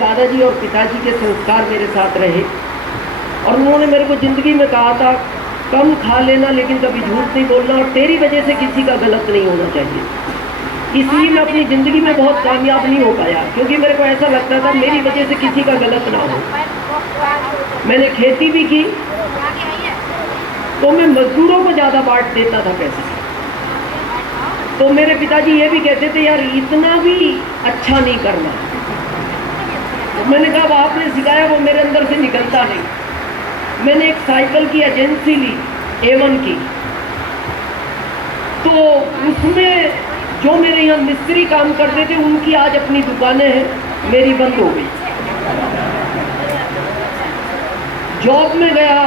दादाजी और पिताजी के संस्कार मेरे साथ रहे और उन्होंने मेरे को ज़िंदगी में कहा था कम खा लेना लेकिन कभी झूठ नहीं बोलना और तेरी वजह से किसी का गलत नहीं होना चाहिए। इसलिए मैं अपनी ज़िंदगी में बहुत कामयाब नहीं हो पाया क्योंकि मेरे को ऐसा लगता था मेरी वजह से किसी का गलत ना हो। मैंने खेती भी की तो मैं मजदूरों को ज़्यादा बांट देता था पैसे। तो मेरे पिताजी ये भी कहते थे यार इतना भी अच्छा नहीं करना। तो मैंने कहा आपने सिखाया वो मेरे अंदर से निकलता नहीं। मैंने एक साइकिल की एजेंसी ली A1 की, तो उसमें जो मेरे यहाँ मिस्त्री काम करते थे उनकी आज अपनी दुकानें हैं, मेरी बंद हो गई। जॉब में गया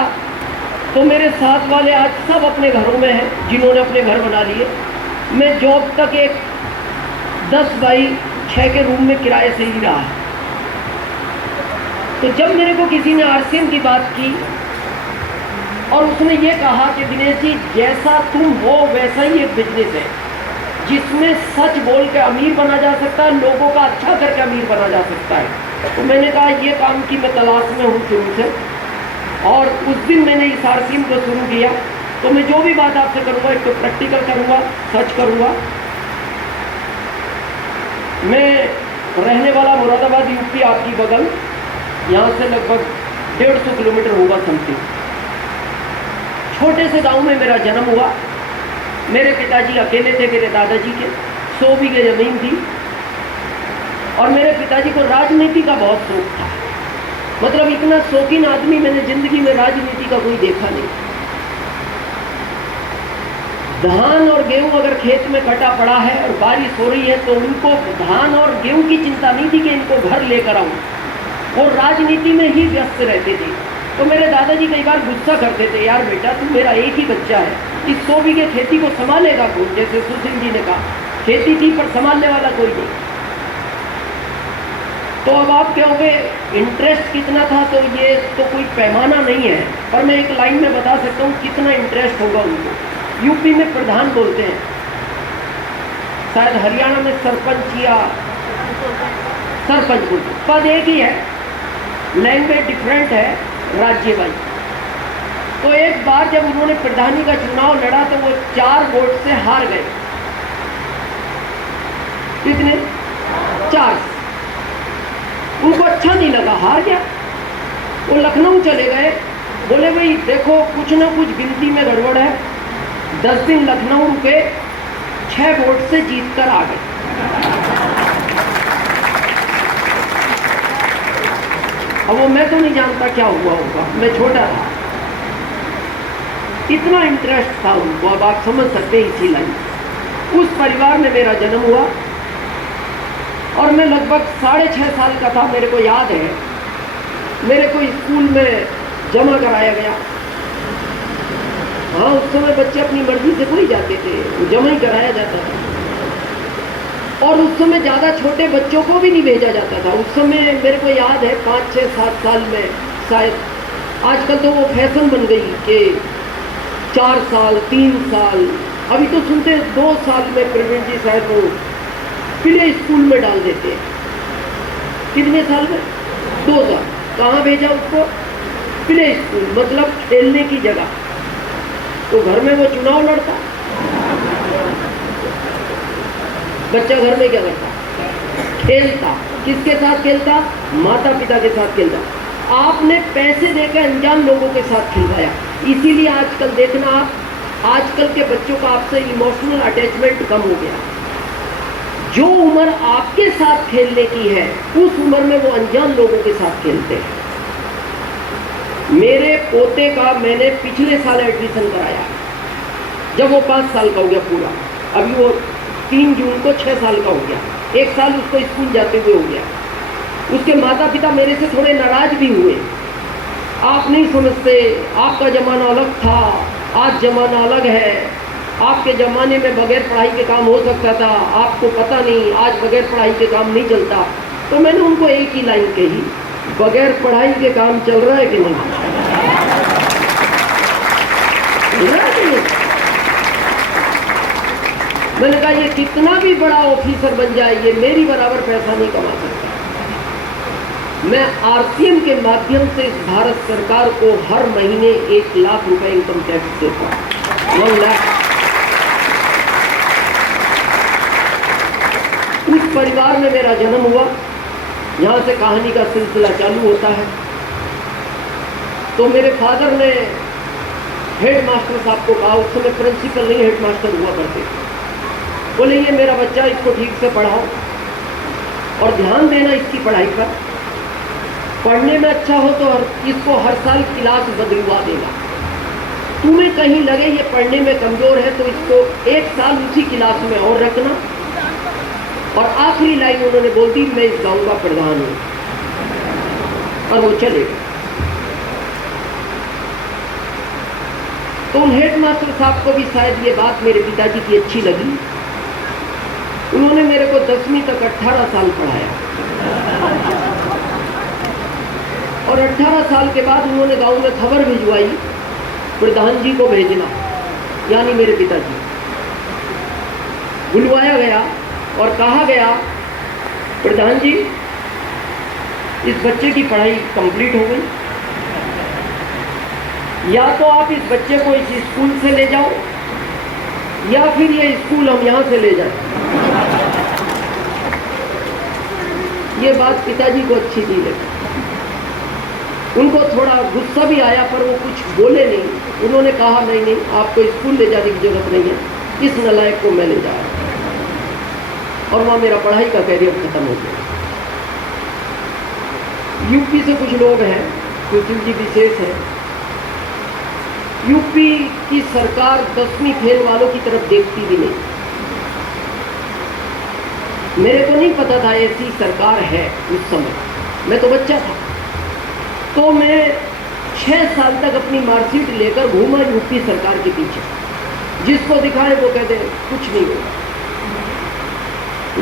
तो मेरे साथ वाले आज सब अपने घरों में हैं जिन्होंने अपने घर बना लिए। मैं जॉब तक एक 10 बाई 6 के रूम में किराए से ही रहा। तो जब मेरे को किसी ने RCM की बात की और उसने ये कहा कि दिनेश जी जैसा तुम हो वैसा ही एक बिजनेस है जिसमें सच बोल के अमीर बना जा सकता है, लोगों का अच्छा करके अमीर बना जा सकता है। तो मैंने कहा ये काम की मैं तलाश में हूँ शुरू से, और उस दिन मैंने इस RCM को शुरू किया। तो मैं जो भी बात आपसे करूँगा एक तो प्रैक्टिकल करूँगा, सच करूँगा। मैं रहने वाला मुरादाबाद UP आपकी बगल, यहाँ से लगभग 150 किलोमीटर होगा समथिंग। छोटे से गांव में मेरा जन्म हुआ। मेरे पिताजी अकेले थे, मेरे दादाजी के 100 बीघे ज़मीन थी और मेरे पिताजी को राजनीति का बहुत शौक था। मतलब इतना शौकीन आदमी मैंने ज़िंदगी में राजनीति का कोई देखा नहीं। धान और गेहूं अगर खेत में कटा पड़ा है और बारिश हो रही है तो उनको धान और गेहूं की चिंता नहीं थी कि इनको घर लेकर आऊं, वो राजनीति में ही व्यस्त रहते थे। तो मेरे दादाजी कई बार गुस्सा करते थे, यार बेटा तू मेरा एक ही बच्चा है, इस 100 बीघे खेती को संभालेगा कौन? जैसे सुसिंह जी ने कहा खेती थी पर संभालने वाला कोई नहीं। तो अब आप कहोगे इंटरेस्ट कितना था, तो ये तो कोई पैमाना नहीं है, पर मैं एक लाइन में बता सकता हूँ कितना इंटरेस्ट होगा उनको। UP में प्रधान बोलते हैं, शायद हरियाणा में सरपंच या सरपंच बोलते, पद एक ही है, लैंग्वेज डिफरेंट है राज्य वाइज। तो एक बार जब उन्होंने प्रधानी का चुनाव लड़ा तो वो 4 वोट से हार गए। कितने? 4। उनको अच्छा नहीं लगा, हार गया। वो लखनऊ चले गए, बोले भाई देखो कुछ ना कुछ गिनती में गड़बड़ है। 10 दिन लखनऊ रुके, 6 वोट से जीत कर आ गए। अब वो मैं तो नहीं जानता क्या हुआ होगा, मैं छोटा था, इतना इंटरेस्ट था उनको। अब आप समझ सकते हैं इसी लाइन। उस परिवार में मेरा जन्म हुआ और मैं लगभग 6.5 साल का था। मेरे को याद है मेरे को स्कूल में जमा कराया गया। हाँ, उस समय बच्चे अपनी मर्जी से कोई जाते थे, वो जमा ही कराया जाता था। और उस समय ज़्यादा छोटे बच्चों को भी नहीं भेजा जाता था। उस समय मेरे को याद है 5, 6, 7 साल में शायद। आजकल तो वो फैशन बन गई कि 4 साल 3 साल, अभी तो सुनते 2 साल में प्रवीण जी शायद वो प्ले स्कूल में डाल देते हैं। कितने साल में? 2 साल। कहाँ भेजा उसको? प्ले स्कूल, मतलब खेलने की जगह। तो घर में वो चुनाव लड़ता, बच्चा घर में क्या करता? खेलता। किसके साथ खेलता? माता पिता के साथ खेलता। आपने पैसे देकर अनजान लोगों के साथ खिलवाया। इसीलिए आजकल देखना आप, आजकल के बच्चों का आपसे इमोशनल अटैचमेंट कम हो गया। जो उम्र आपके साथ खेलने की है उस उम्र में वो अनजान लोगों के साथ खेलते हैं। मेरे पोते का मैंने पिछले साल एडमिशन कराया जब वो 5 साल का हो गया पूरा। अभी वो 3 जून को 6 साल का हो गया। 1 साल उसको स्कूल जाते हुए हो गया। उसके माता पिता मेरे से थोड़े नाराज भी हुए। आप नहीं समझते, आपका ज़माना अलग था, आज ज़माना अलग है। आपके ज़माने में बगैर पढ़ाई के काम हो सकता था, आपको पता नहीं, आज बगैर पढ़ाई के काम नहीं चलता। तो मैंने उनको एक ही लाइन कही, बगैर पढ़ाई के काम चल रहा है कि नहीं? मैंने कहा ये कितना भी बड़ा ऑफिसर बन जाए, ये मेरी बराबर पैसा नहीं कमा सकता। मैं आरसीएम के माध्यम से इस भारत सरकार को हर महीने 1 लाख रुपए इनकम टैक्स देता हूँ, 1 लाख। उस परिवार में मेरा जन्म हुआ, यहाँ से कहानी का सिलसिला चालू होता है। तो मेरे फादर ने हेड मास्टर साहब को कहा, उस समय प्रिंसिपल नहीं हेड मास्टर हुआ करते, बोले ये मेरा बच्चा, इसको ठीक से पढ़ाओ और ध्यान देना इसकी पढ़ाई पर, पढ़ने में अच्छा हो तो इसको हर साल क्लास बदलवा देगा, तुम्हें कहीं लगे ये पढ़ने में कमजोर है तो इसको 1 साल उसी क्लास में और रखना। और आखिरी लाइन उन्होंने बोल दी, मैं इस गांव का प्रधान हूं, और वो चले गए। तो उन हेड मास्टर साहब को भी शायद ये बात मेरे पिताजी की अच्छी लगी। उन्होंने मेरे को 10वीं तक 18 साल पढ़ाया, और 18 साल के बाद उन्होंने गांव में खबर भिजवाई, प्रधान जी को भेजना, यानी मेरे पिताजी। बुलवाया गया और कहा गया, प्रधान जी इस बच्चे की पढ़ाई कंप्लीट हो गई, या तो आप इस बच्चे को इस स्कूल से ले जाओ या फिर ये स्कूल हम यहाँ से ले जाएं। ये बात पिताजी को अच्छी नहीं लगी, उनको थोड़ा गुस्सा भी आया, पर वो कुछ बोले नहीं। उन्होंने कहा नहीं नहीं, आपको स्कूल ले जाने की जरूरत नहीं है, इस नालायक को मैं ले जा रहा हूँ। और वहाँ मेरा पढ़ाई का कैरियर खत्म हो गया। यूपी से कुछ लोग हैं, सुशील जी विशेष है। यूपी की सरकार 10वीं फेल वालों की तरफ देखती भी नहीं। मेरे को नहीं पता था ऐसी सरकार है उस समय, मैं तो बच्चा था। तो मैं 6 साल तक अपनी मार्कशीट लेकर घूमा यूपी सरकार के पीछे, जिसको दिखाए वो कहते कुछ नहीं होगा।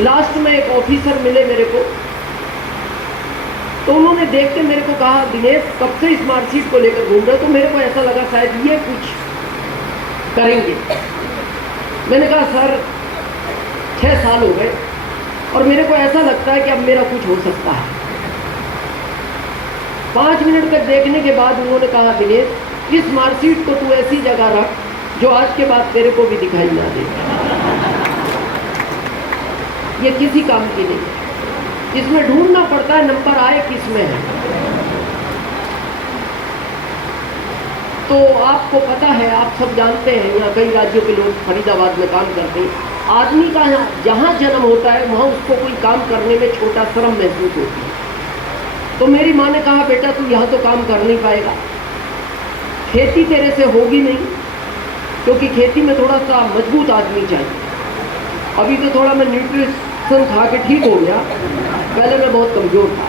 लास्ट में एक ऑफिसर मिले मेरे को, तो उन्होंने देख के मेरे को कहा, दिनेश कब से इस मार्कशीट को लेकर घूम रहे हो? तो मेरे को ऐसा लगा शायद ये कुछ करेंगे। मैंने कहा सर 6 साल हो गए और मेरे को ऐसा लगता है कि अब मेरा कुछ हो सकता है। 5 मिनट तक देखने के बाद उन्होंने कहा, दिनेश इस मार्कशीट को तू ऐसी जगह रख जो आज के बाद तेरे को भी दिखाई ना दे, ये किसी काम की नहीं है, इसमें ढूंढना पड़ता है नंबर आए किस में है। तो आपको पता है, आप सब जानते हैं, यहाँ कई राज्यों के लोग फरीदाबाद में काम करते हैं। आदमी का जहाँ जन्म होता है वहाँ उसको कोई काम करने में छोटा शर्म महसूस होती है। तो मेरी माँ ने कहा, बेटा तू यहाँ तो काम कर नहीं पाएगा, खेती तेरे से होगी नहीं, क्योंकि खेती में थोड़ा सा मजबूत आदमी चाहिए। अभी तो थोड़ा मैं न्यूट्रिशन खा के ठीक हो गया, पहले मैं बहुत कमज़ोर था।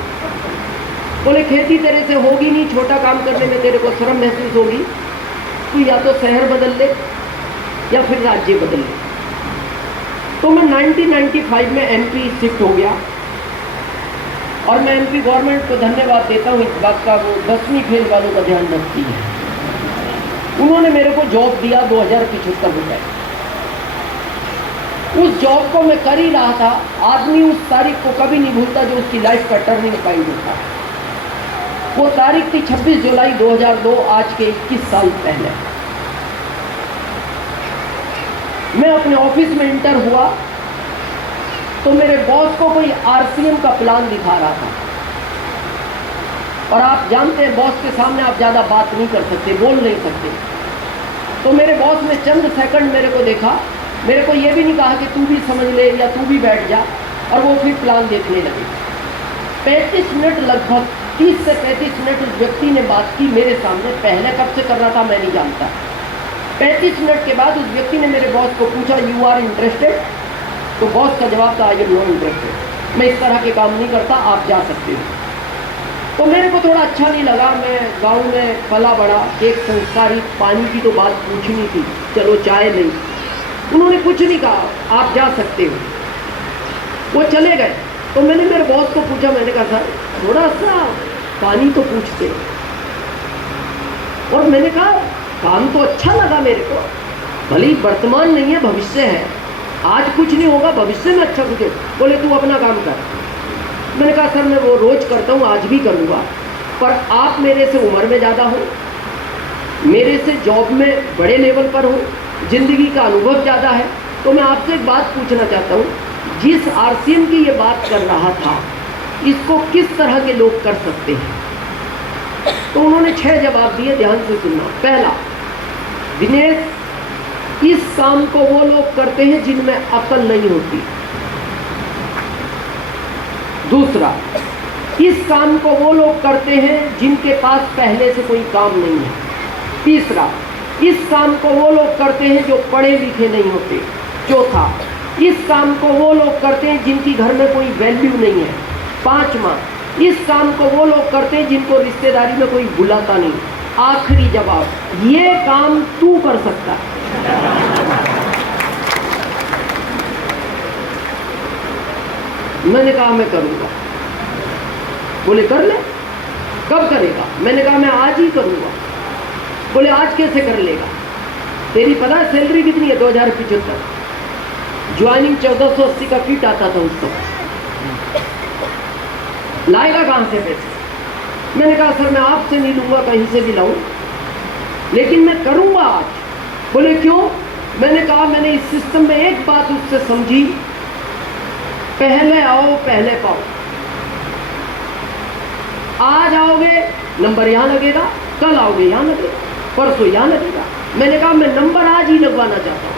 बोले खेती तेरे से होगी नहीं, छोटा काम करने में तेरे को शर्म महसूस होगी, तू या तो शहर बदल ले या फिर राज्य बदल ले। तो मैं 1995 में एमपी शिफ्ट हो गया, और मैं एमपी गवर्नमेंट को धन्यवाद देता हूँ इस बात का, वो 10वीं फेल वालों का ध्यान रखती है। उन्होंने मेरे को जॉब दिया 2075 रुपये। उस जॉब को मैं कर ही रहा था। आदमी उस तारीख को कभी नहीं भूलता जो उसकी लाइफ का टर्निंग पॉइंट होता है। वो तारीख थी 26 जुलाई 2002, आज के 21 साल पहले। मैं अपने ऑफिस में इंटर हुआ तो मेरे बॉस को कोई आरसीएम का प्लान दिखा रहा था, और आप जानते हैं बॉस के सामने आप ज़्यादा बात नहीं कर सकते, बोल नहीं सकते। तो मेरे बॉस ने चंद सेकंड मेरे को देखा, मेरे को ये भी नहीं कहा कि तू भी समझ ले या तू भी बैठ जा, और वो फिर प्लान देखने लगे। 35 मिनट, लगभग 30 से 35 मिनट उस व्यक्ति ने बात की मेरे सामने। पहले कब से कर रहा था मैं नहीं जानता। 35 मिनट के बाद उस व्यक्ति ने मेरे बॉस को पूछा, यू आर इंटरेस्टेड? तो बॉस का जवाब था, आई एम नॉट इंटरेस्टेड, मैं इस तरह के काम नहीं करता, आप जा सकते हो। तो मेरे को थोड़ा अच्छा नहीं लगा। मैं गांव में पला बड़ा, एक संस्कारी, पानी की तो बात पूछनी थी, चलो चाय नहीं। उन्होंने कुछ नहीं कहा, आप जा सकते हो। वो चले गए। तो मैंने मेरे बॉस को पूछा, मैंने कहा सर थोड़ा सा पानी तो पूछते। और मैंने कहा काम तो अच्छा लगा मेरे को, भले वर्तमान नहीं है भविष्य है, आज कुछ नहीं होगा भविष्य में अच्छा कुछ है। बोले तू अपना काम कर। मैंने कहा सर मैं वो रोज़ करता हूँ, आज भी करूँगा, पर आप मेरे से उम्र में ज़्यादा हो, मेरे से जॉब में बड़े लेवल पर हो, ज़िंदगी का अनुभव ज़्यादा है, तो मैं आपसे एक बात पूछना चाहता हूँ, जिस आरसीएम की ये बात कर रहा था इसको किस तरह के लोग कर सकते हैं? तो उन्होंने 6 जवाब दिए, ध्यान से सुनना। पहला, दिनेश, इस काम को वो लोग करते हैं जिनमें अकल नहीं होती। दूसरा, इस काम को वो लोग करते हैं जिनके पास पहले से कोई काम नहीं है। तीसरा, इस काम को वो लोग करते हैं जो पढ़े लिखे नहीं होते। चौथा, इस काम को वो लोग करते हैं जिनकी घर में कोई वैल्यू नहीं है। पांचवा, इस काम को वो लोग करते हैं जिनको रिश्तेदारी में कोई बुलाता नहीं। आखिरी जवाब, ये काम तू कर सकता है। मैंने कहा मैं करूंगा। बोले कर ले। कब करेगा? मैंने कहा मैं आज ही करूंगा। बोले आज कैसे कर लेगा? तेरी पता है सैलरी कितनी है? 2075। ज्वाइनिंग 1480 का किट आता था उस समय। लाएगा कहां से पैसे? मैंने कहा सर मैं आपसे नहीं लूंगा, कहीं से भी लाऊं, लेकिन मैं करूंगा आज। बोले क्यों? मैंने कहा मैंने इस सिस्टम में एक बात उससे समझी, पहले आओ पहले पाओ। आज आओगे नंबर यहां लगेगा, कल आओगे यहां लगेगा, परसों यहां लगेगा। मैंने कहा मैं नंबर आज ही लगवाना चाहता हूं।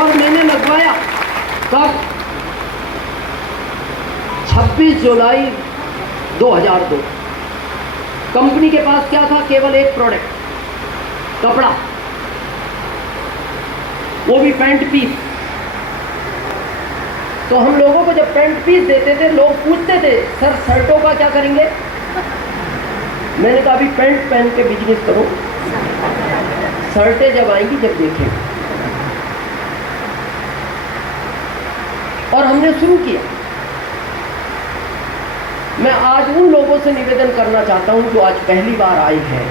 और मैंने लगवाया। कब? 26 जुलाई 2002। कंपनी के पास क्या था? केवल एक प्रोडक्ट, कपड़ा, वो भी पैंट पीस। तो हम लोगों को जब पैंट पीस देते थे, लोग पूछते थे सर शर्टों का क्या करेंगे? मैंने कहा अभी पैंट पहन के बिजनेस करो, शर्टें जब आएंगी जब देखेंगे। और हमने शुरू किया। मैं आज उन लोगों से निवेदन करना चाहता हूं जो आज पहली बार आए हैं,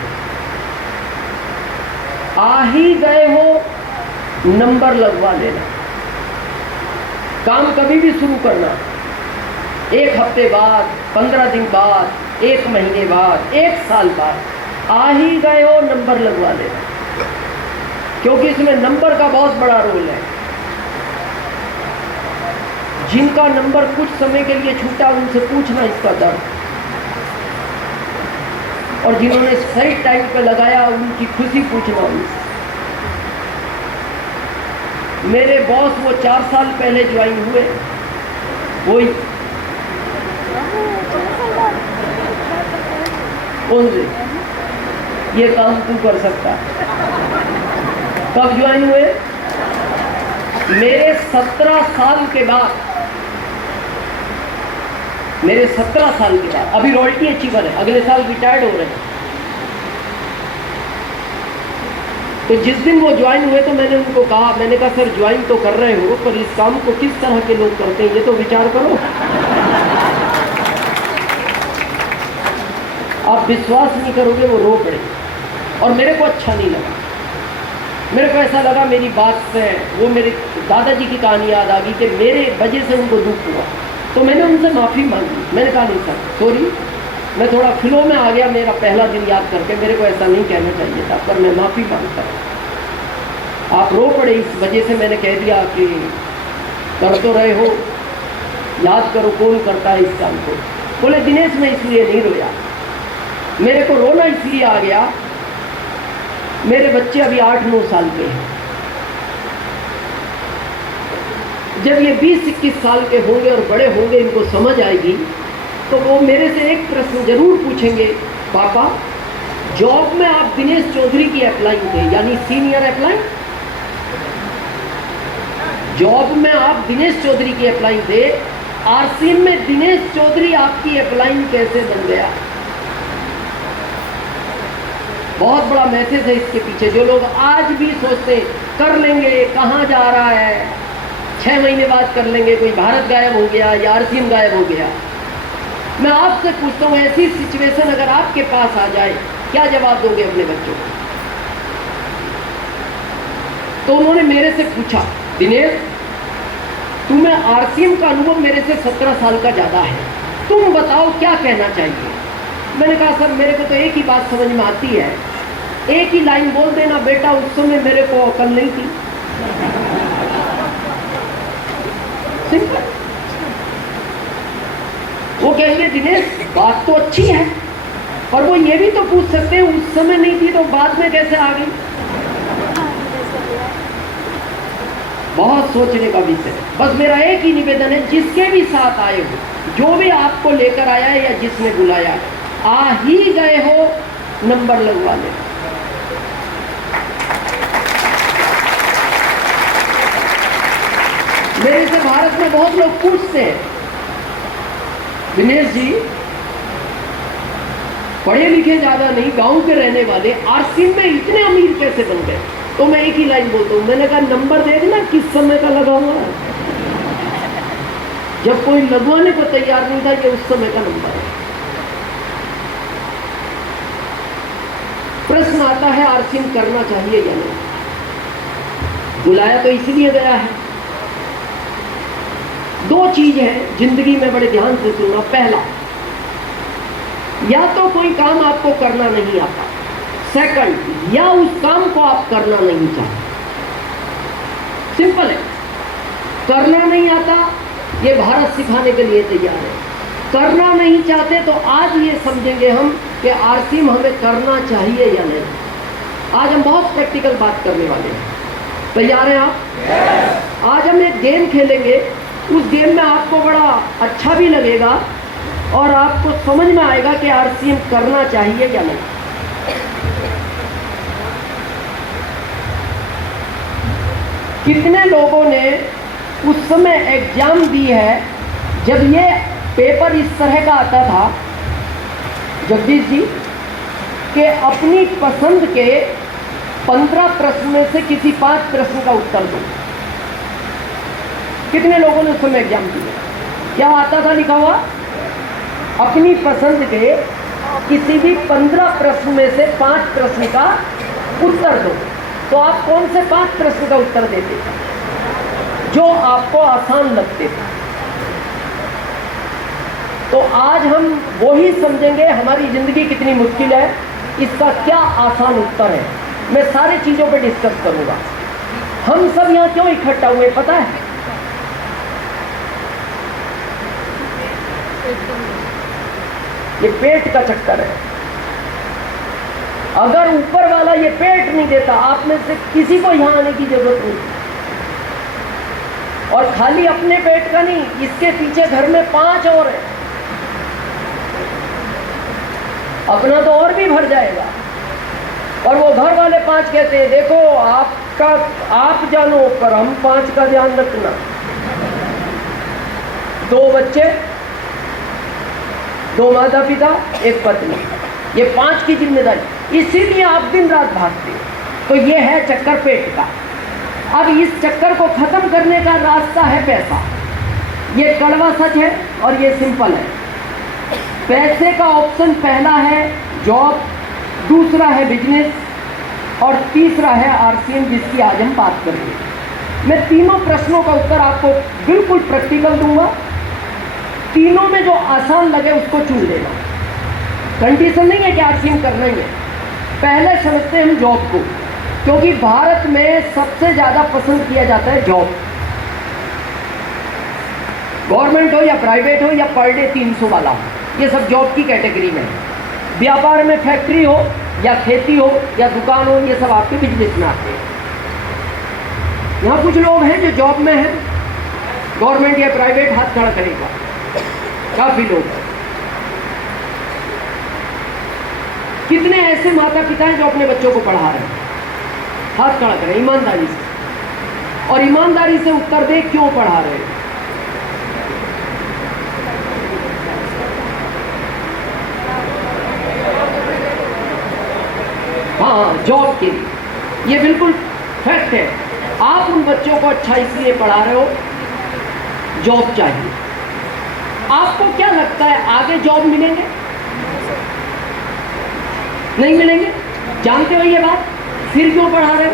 आ ही गए हो, नंबर लगवा लेना। काम कभी भी शुरू करना, 1 हफ्ते बाद, 15 दिन बाद, 1 महीने बाद, 1 साल बाद, आ ही गए हो, नंबर लगवा लेना, क्योंकि इसमें नंबर का बहुत बड़ा रोल है। जिनका नंबर कुछ समय के लिए छूटा उनसे पूछना इसका दर्द, और जिन्होंने सही टाइम पे लगाया उनकी खुशी पूछना उनसे। मेरे बॉस वो 4 साल पहले ज्वाइन हुए, वही कौन से ये काम तू कर सकता। कब ज्वाइन हुए? मेरे 17 साल के बाद। मेरे 17 साल के बाद। अभी रॉयल्टी अचीवर है, अगले साल रिटायर्ड हो रहे हैं। तो जिस दिन वो ज्वाइन हुए तो मैंने उनको कहा, मैंने कहा सर ज्वाइन तो कर रहे हो, पर इस काम को किस तरह के लोग करते हैं ये तो विचार करो। आप विश्वास नहीं करोगे, वो रो पड़े। और मेरे को अच्छा नहीं लगा। मेरे को ऐसा लगा मेरी बात से वो मेरे दादाजी की कहानी याद आ गई कि मेरे वजह से उनको दुख हुआ। तो मैंने उनसे माफ़ी मांगी। मैंने कहा नहीं सर सॉरी, मैं थोड़ा फ्लो में आ गया, मेरा पहला दिन याद करके, मेरे को ऐसा नहीं कहना चाहिए था, पर मैं माफ़ी मांगता हूँ। आप रो पड़े इस वजह से। मैंने कह दिया कि कर तो रहे हो, याद करो कौन करता है इस काम को। बोले दिनेश मैं इसलिए नहीं रोया, मेरे को रोना इसलिए आ गया, मेरे बच्चे अभी 8-9 साल के हैं। जब ये 20-21 साल के होंगे और बड़े होंगे, इनको समझ आएगी, तो वो मेरे से एक प्रश्न जरूर पूछेंगे, पापा जॉब में आप दिनेश चौधरी की अप्लाइंग थे, यानी सीनियर अप्लाइंग। जॉब में आप दिनेश चौधरी की अप्लाइंग थे, आरसीएम में दिनेश चौधरी आपकी अप्लाइंग कैसे बन गया? बहुत बड़ा मैसेज है इसके पीछे। जो लोग आज भी सोचते कर लेंगे, कहाँ जा रहा है, 6 महीने बाद कर लेंगे, कोई भारत गायब हो गया या आरसीएम गायब हो गया। मैं आपसे पूछता हूँ, ऐसी सिचुएशन अगर आपके पास आ जाए, क्या जवाब दोगे अपने बच्चों को? तो उन्होंने मेरे से पूछा, दिनेश तुम्हें आरसीएम का अनुभव मेरे से 17 साल का ज़्यादा है, तुम बताओ क्या कहना चाहिए। मैंने कहा सर मेरे को तो एक ही बात समझ में आती है, एक ही लाइन बोल देना बेटा, उस समय मेरे को अकल नहीं थी। सिंपल। वो कहेंगे दिनेश बात तो अच्छी है, पर वो ये भी तो पूछ सकते हैं उस समय नहीं थी तो बाद में कैसे आ गई। बहुत सोचने का विषय है। बस मेरा एक ही निवेदन है, जिसके भी साथ आए हो, जो भी आपको लेकर आया है या जिसने बुलाया है, आ ही गए हो नंबर लगवा ले। मेरे से भारत में बहुत लोग पूछते हैं दिनेश जी पढ़े लिखे ज्यादा नहीं, गांव के रहने वाले आरसीएम में इतने अमीर कैसे बन गए। तो मैं एक ही लाइन बोलता हूं, मैंने कहा नंबर दे देना किस समय का लगा हुआ है। जब कोई लगवाने को तैयार नहीं था, ये उस समय का नंबर है। प्रश्न आता है आरसीएम करना चाहिए या नहीं। बुलाया तो इसीलिए गया है। दो चीज है जिंदगी में, बड़े ध्यान से सुनना। पहला, या तो कोई काम आपको करना नहीं आता, सेकंड, या उस काम को आप करना नहीं चाहते। सिंपल है। करना नहीं आता ये भारत सिखाने के लिए तैयार है, करना नहीं चाहते तो आज ये समझेंगे हम कि आरसीएम हमें करना चाहिए या नहीं। आज हम बहुत प्रैक्टिकल बात करने वाले हैं। तैयार हैं आप? आज हम एक गेम खेलेंगे, उस गेम में आपको बड़ा अच्छा भी लगेगा और आपको समझ में आएगा कि आरसीएम करना चाहिए या नहीं। कितने लोगों ने उस समय एग्जाम दी है जब ये पेपर इस तरह का आता था जगदीश जी कि अपनी पसंद के 15 प्रश्न में से किसी 5 प्रश्न का उत्तर दो। कितने लोगों ने उस समय एग्जाम दिया? क्या आता था लिखा हुआ? अपनी पसंद के किसी भी 15 प्रश्न में से 5 प्रश्न का उत्तर दो। तो आप कौन से 5 प्रश्न का उत्तर देते थे जो आपको आसान लगते थे? तो आज हम वही समझेंगे हमारी जिंदगी कितनी मुश्किल है, इसका क्या आसान उत्तर है। मैं सारी चीजों पे डिस्कस करूंगा। हम सब यहाँ क्यों इकट्ठा हुए पता है? ये पेट का चक्कर है। अगर ऊपर वाला ये पेट नहीं देता, आप में से किसी को यहां आने की जरूरत नहीं। और खाली अपने पेट का नहीं, इसके पीछे घर में 5 और है, अपना तो और भी भर जाएगा। और वो घर वाले 5 कहते हैं देखो आपका आप जानो पर हम 5 का ध्यान रखना। 2 बच्चे, 2 माता पिता, 1 पत्नी, ये 5 की जिम्मेदारी। इसीलिए आप दिन रात भागते। तो ये है चक्कर पेट का। अब इस चक्कर को खत्म करने का रास्ता है पैसा। ये कड़वा सच है और ये सिंपल है। पैसे का ऑप्शन पहला है जॉब, दूसरा है बिजनेस और तीसरा है आरसीएम, जिसकी आज हम बात करेंगे। मैं तीनों प्रश्नों का उत्तर आपको बिल्कुल प्रैक्टिकल दूंगा। तीनों में जो आसान लगे उसको चुन लेना। कंडीशन नहीं है कि आरसीएम करना ही है। पहले समझते हैं हम जॉब को, क्योंकि भारत में सबसे ज्यादा पसंद किया जाता है जॉब। गवर्नमेंट हो या प्राइवेट हो या पर डे 300 वाला हो, ये सब जॉब की कैटेगरी में है। व्यापार में फैक्ट्री हो या खेती हो या दुकान हो, ये सब आपके बिजनेस में आते हैं। यहाँ कुछ लोग हैं जो जॉब में हैं, गवर्नमेंट या प्राइवेट, हाथ खड़ा करेगा। काफी लोग हैं। कितने ऐसे माता पिता हैं जो अपने बच्चों को पढ़ा रहे हैं? हाथ खड़ा करें ईमानदारी से, और ईमानदारी से उत्तर दे क्यों पढ़ा रहे हैं। हाँ, जॉब के लिए। ये बिल्कुल फैक्ट है। आप उन बच्चों को अच्छा इसलिए पढ़ा रहे हो, जॉब चाहिए। आपको क्या लगता है आगे जॉब मिलेंगे? नहीं मिलेंगे। जानते हो ये बात? फिर क्यों पढ़ा रहे हो?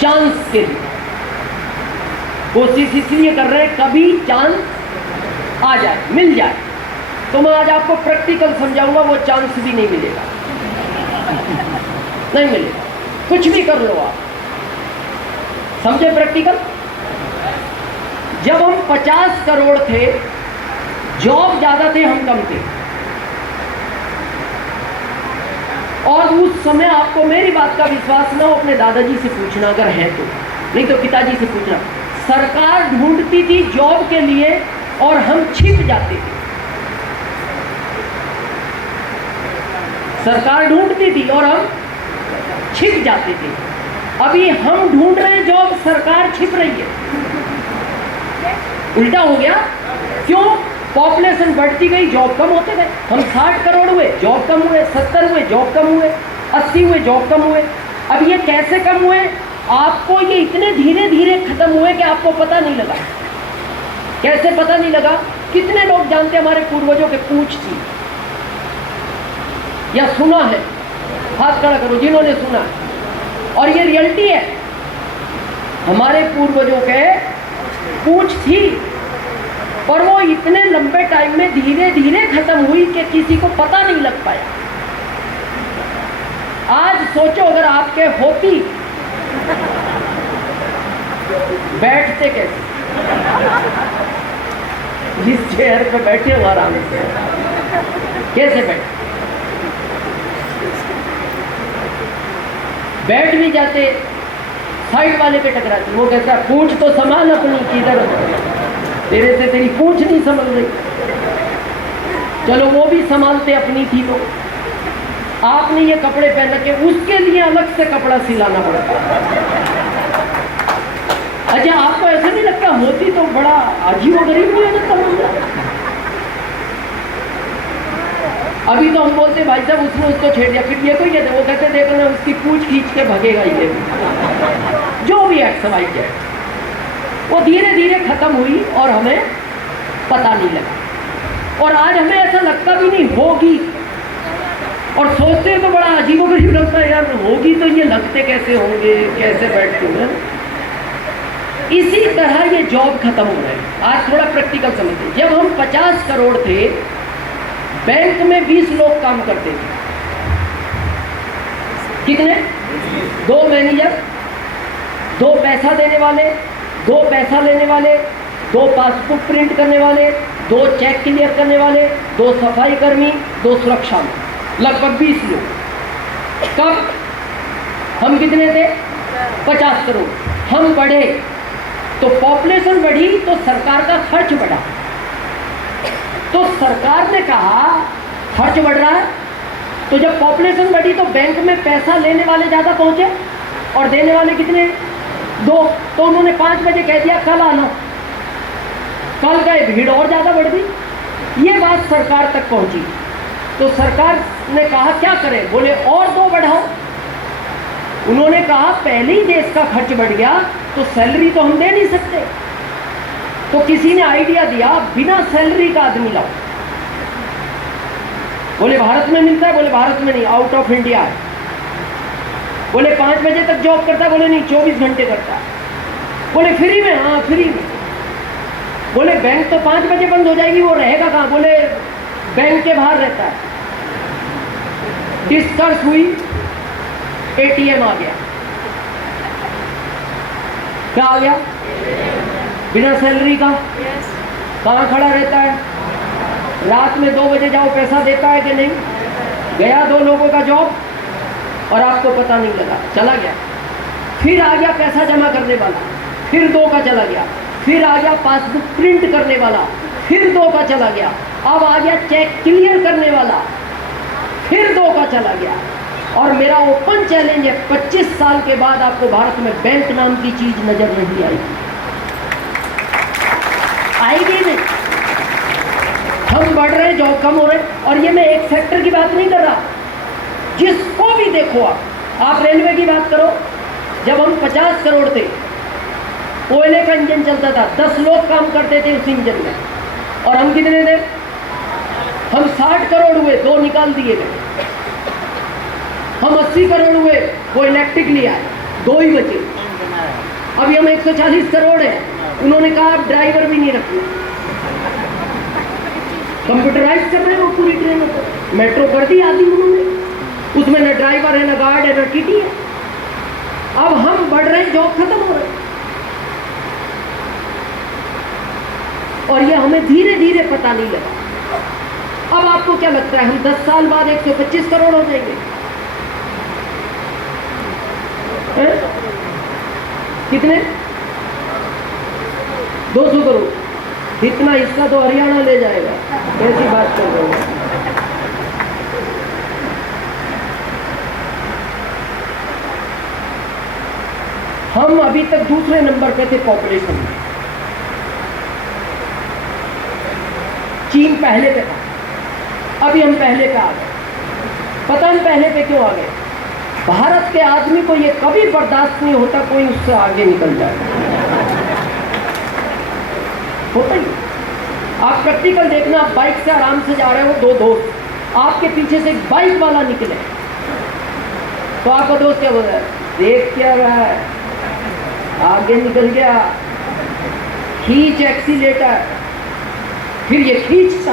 चांस के लिए कोशिश इसलिए कर रहे हैं कभी चांस आ जाए, मिल जाए। तो मैं आज आपको प्रैक्टिकल समझाऊंगा, वो चांस भी नहीं मिलेगा, नहीं मिलेगा, कुछ भी कर लो आप। समझे प्रैक्टिकल? जब हम 50 करोड़ थे, जॉब ज्यादा थे, हम कम थे, और उस समय आपको मेरी बात का विश्वास ना हो, अपने दादाजी से पूछना अगर है तो, नहीं तो पिताजी से पूछना। सरकार ढूंढती थी जॉब के लिए और हम छिप जाते थे। सरकार ढूंढती थी और हम छिप जाते थे। अभी हम ढूंढ रहे हैं जॉब, सरकार छिप रही है। उल्टा हो गया। क्यों? पॉपुलेशन बढ़ती गई, जॉब कम होते गए। हम 60 करोड़ हुए, जॉब कम हुए, 70 हुए, जॉब कम हुए, 80 हुए, जॉब कम हुए। अब ये कैसे कम हुए? आपको ये इतने धीरे धीरे खत्म हुए कि आपको पता नहीं लगा। कैसे पता नहीं लगा? कितने लोग जानते हैं हमारे पूर्वजों के पूंछ थी या सुना है? हाथ खड़ा करो जिन्होंने सुना है। और ये रियलिटी है, हमारे पूर्वजों के पूंछ थी, और वो इतने लंबे टाइम में धीरे धीरे खत्म हुई कि किसी को पता नहीं लग पाया। आज सोचो अगर आपके होती, बैठते कैसे? जिस चेयर पे बैठे हो आराम से, कैसे बैठ भी जाते, साइड वाले पे टकराती, वो कहता पूंछ तो संभाल अपनी, किधर तेरे से तेरी पूंछ नहीं संभल रही। चलो वो भी संभालते अपनी थी, तो आपने ये कपड़े पहन रखे, उसके लिए अलग से कपड़ा सिलाना पड़ता। अच्छा, आपको ऐसा नहीं लगता होती तो बड़ा अजीबोगरीब नहीं हो जाता? अभी तो हम बोलते भाई साहब उसने उसको छेड़ दिया, फिर ये कोई कहते, वो कहते देखो ना उसकी पूंछ खींच के भगेगा ये। जो भी एक्सरसाइज है वो धीरे धीरे खत्म हुई और हमें पता नहीं लगा। और आज हमें ऐसा लगता भी नहीं होगी, और सोचते हैं तो बड़ा अजीबोगरीब लगता है, यार होगी तो ये लगते कैसे होंगे, कैसे बैठते हैं। इसी तरह ये जॉब खत्म हो रहा है। आज थोड़ा प्रैक्टिकल समझते। जब हम 50 करोड़ थे, बैंक में 20 लोग काम करते थे। कितने? 2 मैनेजर, 2 पैसा देने वाले, 2 पैसा लेने वाले, 2 पासबुक प्रिंट करने वाले, 2 चेक क्लियर करने वाले, 2 सफाई कर्मी, 2 सुरक्षा में, लगभग 20 लोग। कब? हम कितने थे? 50 करोड़। हम बढ़े तो पॉपुलेशन बढ़ी तो सरकार का खर्च बढ़ा। तो सरकार ने कहा खर्च बढ़ रहा है, तो जब पॉपुलेशन बढ़ी तो बैंक में पैसा लेने वाले ज़्यादा पहुंचे और देने वाले कितने? 2। तो उन्होंने 5 बजे कह दिया कल आना। कल गए, भीड़ और ज़्यादा बढ़ गई। ये बात सरकार तक पहुंची तो सरकार ने कहा क्या करें? बोले और 2 बढ़ाओ। उन्होंने कहा पहले ही देश का खर्च बढ़ गया तो सैलरी तो हम दे नहीं सकते। तो किसी ने आइडिया दिया बिना सैलरी का आदमी लाओ। बोले भारत में मिलता है? बोले भारत में नहीं, आउट ऑफ इंडिया है। बोले 5 बजे तक जॉब करता है? बोले नहीं, 24 घंटे करता है। बोले फ्री में? हाँ फ्री में। बोले बैंक तो 5 बजे बंद हो जाएगी, वो रहेगा कहाँ? बोले बैंक के बाहर रहता है। डिस्कस हुई, एटीएम आ गया। क्या आ गया? बिना सैलरी का। कहाँ खड़ा रहता है? रात में 2 बजे जाओ, पैसा देता है कि नहीं? गया 2 लोगों का जॉब और आपको पता नहीं लगा, चला गया। फिर आ गया पैसा जमा करने वाला, फिर 2 का चला गया। फिर आ गया पासबुक प्रिंट करने वाला, फिर 2 का चला गया। अब आ गया चेक क्लियर करने वाला, फिर 2 का चला गया। और मेरा ओपन चैलेंज है, 25 साल के बाद आपको भारत में बैंक नाम की चीज नजर नहीं आएगी। आएगी नहीं। हम बढ़ रहे, जॉब कम हो रहे। और ये मैं एक सेक्टर की बात नहीं कर रहा, जिसको भी देखो आप रेलवे की बात करो। जब हम 50 करोड़ थे, कोयले का इंजन चलता था, 10 लोग काम करते थे उस इंजन में। और हम कितने थे? हम 60 करोड़ हुए, 2 निकाल दिए गए। हम 80 करोड़ हुए, वो इलेक्ट्रिक लिया है, 2 ही बचे। अभी हम 140 करोड़ है, उन्होंने कहा अब ड्राइवर भी नहीं रखना, कंप्यूटराइज कर रहे हैं वो पूरी ट्रेनों को। मेट्रो कर दी आदि उन्होंने, उसमें न ड्राइवर है, न गार्ड है, न टीटी है। अब हम बढ़ रहे हैं, जॉब खत्म हो रहे हैं। और ये हमें धीरे धीरे पता नहीं लगा। अब आपको क्या लगता है हम 10 साल बाद 125 करोड़ हो जाएंगे? कितने? 200 करोड़। इतना हिस्सा तो हरियाणा ले जाएगा। कैसी बात कर रहे हो? हम अभी तक दूसरे नंबर पे थे पॉपुलेशन में, चीन पहले पे था, अभी हम पहले पे आ गए। पता हम पहले पे क्यों आ गए? भारत के आदमी को ये कभी बर्दाश्त नहीं होता कोई उससे आगे निकल जाए। होता ही। आप प्रैक्टिकल देखना, आप बाइक से आराम से जा रहे हो, दो दोस्त, आपके पीछे से एक बाइक वाला निकले तो आपका दोस्त क्या बोल रहा है? देख क्या रहा है, आगे निकल गया, खींच एक्सीलेटर। फिर ये खींचता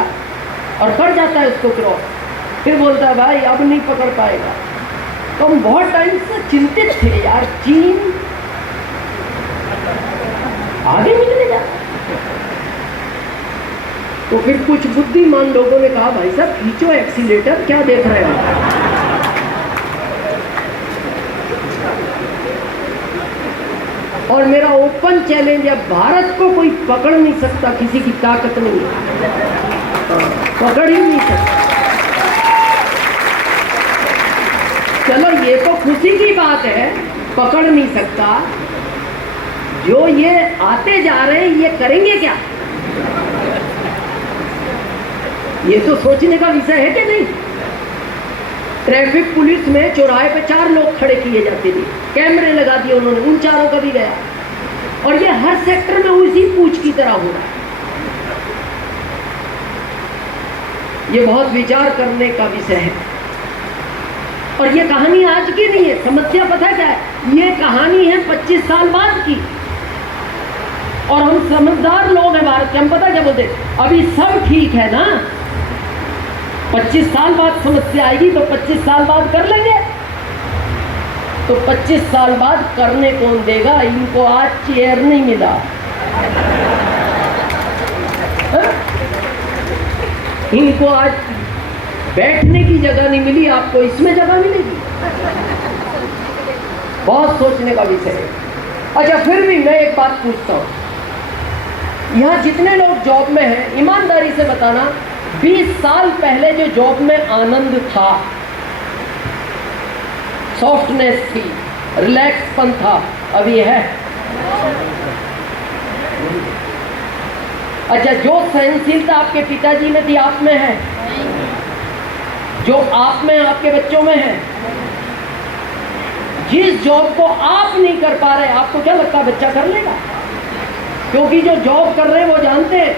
और कर जाता है उसको क्रॉस, फिर बोलता है भाई अब नहीं पकड़ पाएगा। तो हम बहुत टाइम से चिंतित थे यार, चीन आगे निकलेगा। तो फिर कुछ बुद्धिमान लोगों ने कहा भाई साहब खींचो एक्सीलेटर, क्या देख रहे हो? और मेरा ओपन चैलेंज है, भारत को कोई पकड़ नहीं सकता, किसी की ताकत नहीं है, पकड़ ही नहीं सकता। चलो ये तो खुशी की बात है, पकड़ नहीं सकता। जो ये आते जा रहे हैं ये करेंगे क्या? ये तो सोचने का विषय है कि नहीं? ट्रैफिक पुलिस में चौराहे पे 4 लोग खड़े किए जाते थे, कैमरे लगा दिए उन्होंने, उन चारों का भी गया। और ये हर सेक्टर में उसी पूछ की तरह हो रहा है। ये बहुत विचार करने का विषय है। और ये कहानी आज की नहीं है, समस्या पता क्या है? ये कहानी है 25 साल बाद की। और हम समझदार लोग हैं भारत के, हम पता क्या बोलते, अभी सब ठीक है ना, 25 साल बाद समस्या आएगी तो 25 साल बाद कर लेंगे। तो 25 साल बाद करने कौन देगा? इनको आज चेयर नहीं मिला, इनको आज बैठने की जगह नहीं मिली, आपको इसमें जगह मिलेगी। बहुत सोचने का विषय है। अच्छा फिर भी मैं एक बात पूछता हूं, यहां जितने लोग जॉब में हैं, ईमानदारी से बताना, 20 साल पहले जो जॉब में आनंद था, सॉफ्टनेस थी, रिलैक्सपन था, अभी है? अच्छा जो सहनशीलता आपके पिताजी में थी, आप में है? जो आप में, आपके बच्चों में है? जिस जॉब को आप नहीं कर पा रहे, आपको क्या लगता है बच्चा कर लेगा? क्योंकि जो जॉब कर रहे हैं वो जानते हैं,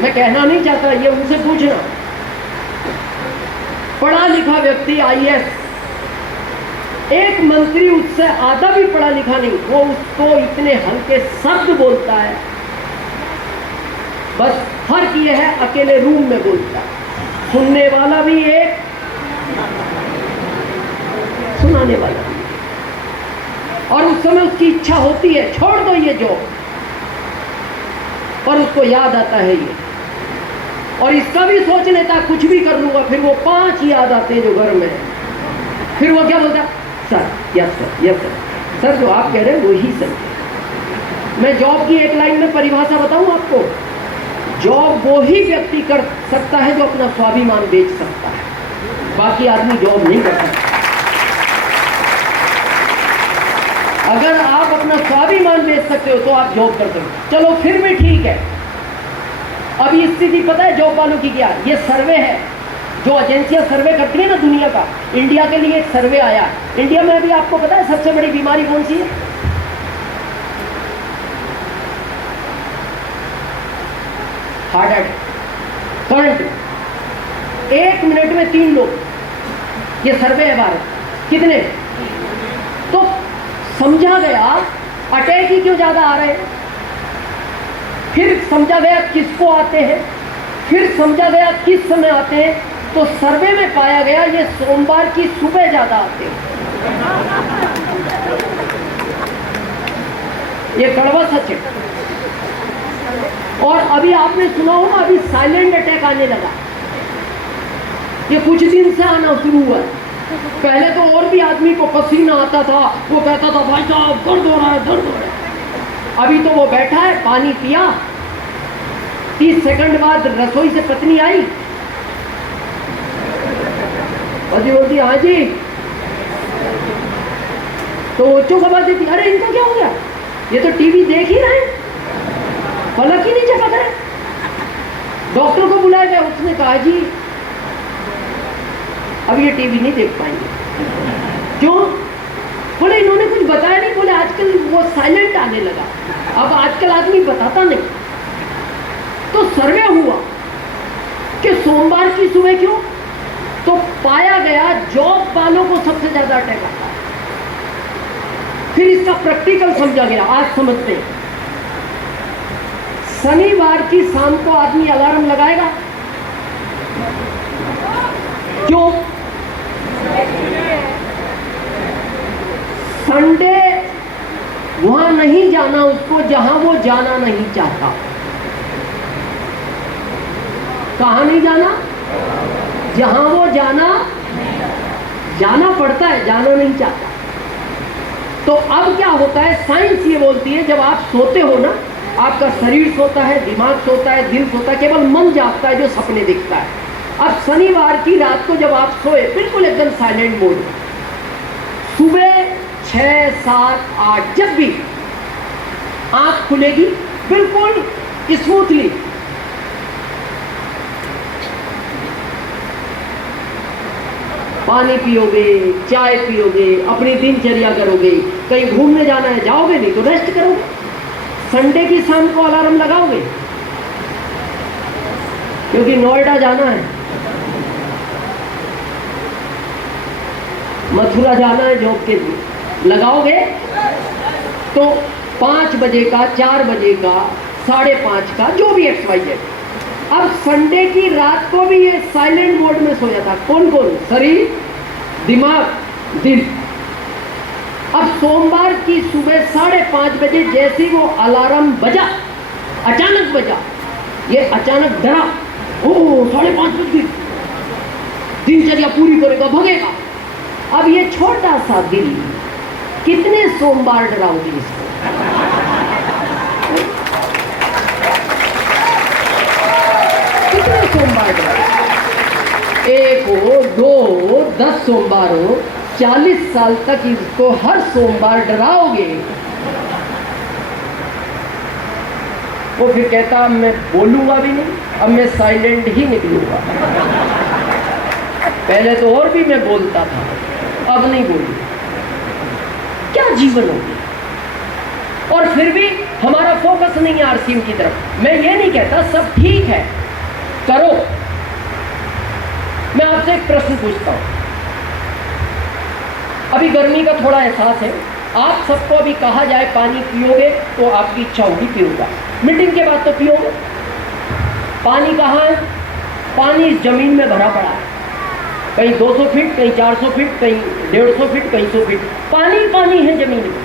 मैं कहना नहीं चाहता, ये उनसे पूछना। पढ़ा लिखा व्यक्ति IAS, एक मंत्री उससे आधा भी पढ़ा लिखा नहीं, वो उसको इतने हल्के शब्द बोलता है, बस फर्क ये है अकेले रूम में बोलता है, सुनने वाला भी एक, सुनाने वाला भी। और उस समय उसकी इच्छा होती है छोड़ दो ये जॉब, और उसको याद आता है ये, और इसका भी सोच लेता है कुछ भी कर लूंगा, फिर वो 5 याद आते हैं जो घर में है। फिर वो क्या बोलता है? Sir, yes sir, yes sir, sir जो आप कह रहे हैं वही सर। मैं जॉब की एक लाइन में परिभाषा बताऊं आपको, जॉब वो ही व्यक्ति कर सकता है जो अपना स्वाभिमान बेच सकता है, बाकी आदमी जॉब नहीं कर सकता। अगर आप अपना स्वाभिमान बेच सकते हो तो आप जॉब कर सकते हो। चलो फिर भी ठीक है। अभी स्थिति पता है जॉब वालों की क्या? ये सर्वे है जो एजेंसियां सर्वे करती है ना दुनिया का, इंडिया के लिए एक सर्वे आया। इंडिया में अभी आपको पता है सबसे बड़ी बीमारी कौन सी है? Heart attack, current. 1 मिनट में 3 लोग, ये सर्वे है भारत। कितने? तो समझा गया अटैक ही क्यों ज़्यादा आ रहे हैं? फिर समझा गया किसको आते हैं, फिर समझा गया किस समय आते हैं। तो सर्वे में पाया गया ये सोमवार की सुबह ज़्यादा आते हैं। ये कड़वा सच है। और अभी आपने सुना होगा, अभी साइलेंट अटैक आने लगा। ये कुछ दिन से आना शुरू हुआ है। पहले तो और भी आदमी को पसीना आता था, वो कहता था भाई साहब दर्द हो रहा है, दर्द हो रहा है। अभी तो वो बैठा है, पानी पिया, 30 सेकंड बाद रसोई से पत्नी आई, पति बोलती हाँ जी, तो वो चुप आवाज देती, अरे इनको क्या हो गया, ये तो टीवी देख ही रहे हैं, पलक ही नहीं झपक रहे। डॉक्टर को बुलाया गया, उसने कहा जी अब ये टीवी नहीं देख पाएंगे। क्यों? बोले इन्होंने कुछ बताया नहीं। बोले आजकल वो साइलेंट आने लगा, अब आजकल आदमी बताता नहीं। तो सर्वे हुआ कि सोमवार की सुबह क्यों, तो पाया गया जॉब वालों को सबसे ज्यादा अटैक आता है। फिर इसका प्रैक्टिकल समझा गया, आज समझते हैं। शनिवार की शाम को आदमी अलार्म लगाएगा, क्यों? संडे वहां नहीं जाना उसको जहां वो जाना नहीं चाहता। कहां नहीं जाना? जहां वो जाना पड़ता है, जाना नहीं चाहता। तो अब क्या होता है, साइंस ये बोलती है जब आप सोते हो ना, आपका शरीर सोता है, दिमाग सोता है, दिल सोता है, केवल मन जागता है जो सपने दिखता है। अब शनिवार की रात को जब आप सोए, बिल्कुल एकदम साइलेंट मोड, सुबह 6, 7, 8 जब भी आंख खुलेगी बिल्कुल स्मूथली, पानी पियोगे, चाय पियोगे, अपनी दिनचर्या करोगे, कहीं घूमने जाना है जाओगे, नहीं तो रेस्ट करोगे। संडे की शाम को अलार्म लगाओगे क्योंकि नोएडा जाना है, मथुरा जाना है जॉब के लिए, लगाओगे तो 5 बजे का, 4 बजे का, 5:30 का, जो भी XYZ। अब संडे की रात को भी ये साइलेंट मोड में सोया था। कौन कौन? शरीर, दिमाग, दिल। अब सोमवार की सुबह 5:30 बजे जैसे वो अलार्म बजा, अचानक बजा, ये अचानक डरा, ओ 5:30 बज गई, दिनचर्या पूरी करेगा, भगेगा। अब ये छोटा सा दिल कितने सोमवार डराओगे इसको? कितने सोमवार डराओगे? 1 हो, 2 हो, 10 सोमवार हो, 40 साल तक इसको हर सोमवार डराओगे। वो फिर कहता अब मैं बोलूंगा भी नहीं, अब मैं साइलेंट ही निकलूंगा। पहले तो और भी मैं बोलता था, अब नहीं बोलूं। क्या जीवन हो गया। और फिर भी हमारा फोकस नहीं है RCM की तरफ। मैं ये नहीं कहता सब ठीक है, करो। मैं आपसे एक प्रश्न पूछता हूं, अभी गर्मी का थोड़ा एहसास है, आप सबको अभी कहा जाए पानी पियोगे तो आपकी इच्छा होगी पीऊंगा, मीटिंग के बाद तो पियोगे। पानी कहाँ है? पानी इस जमीन में भरा पड़ा है, कहीं 200 फीट, कहीं 400 फीट, कहीं 150 फीट, कहीं 100 फीट, पानी पानी है जमीन में।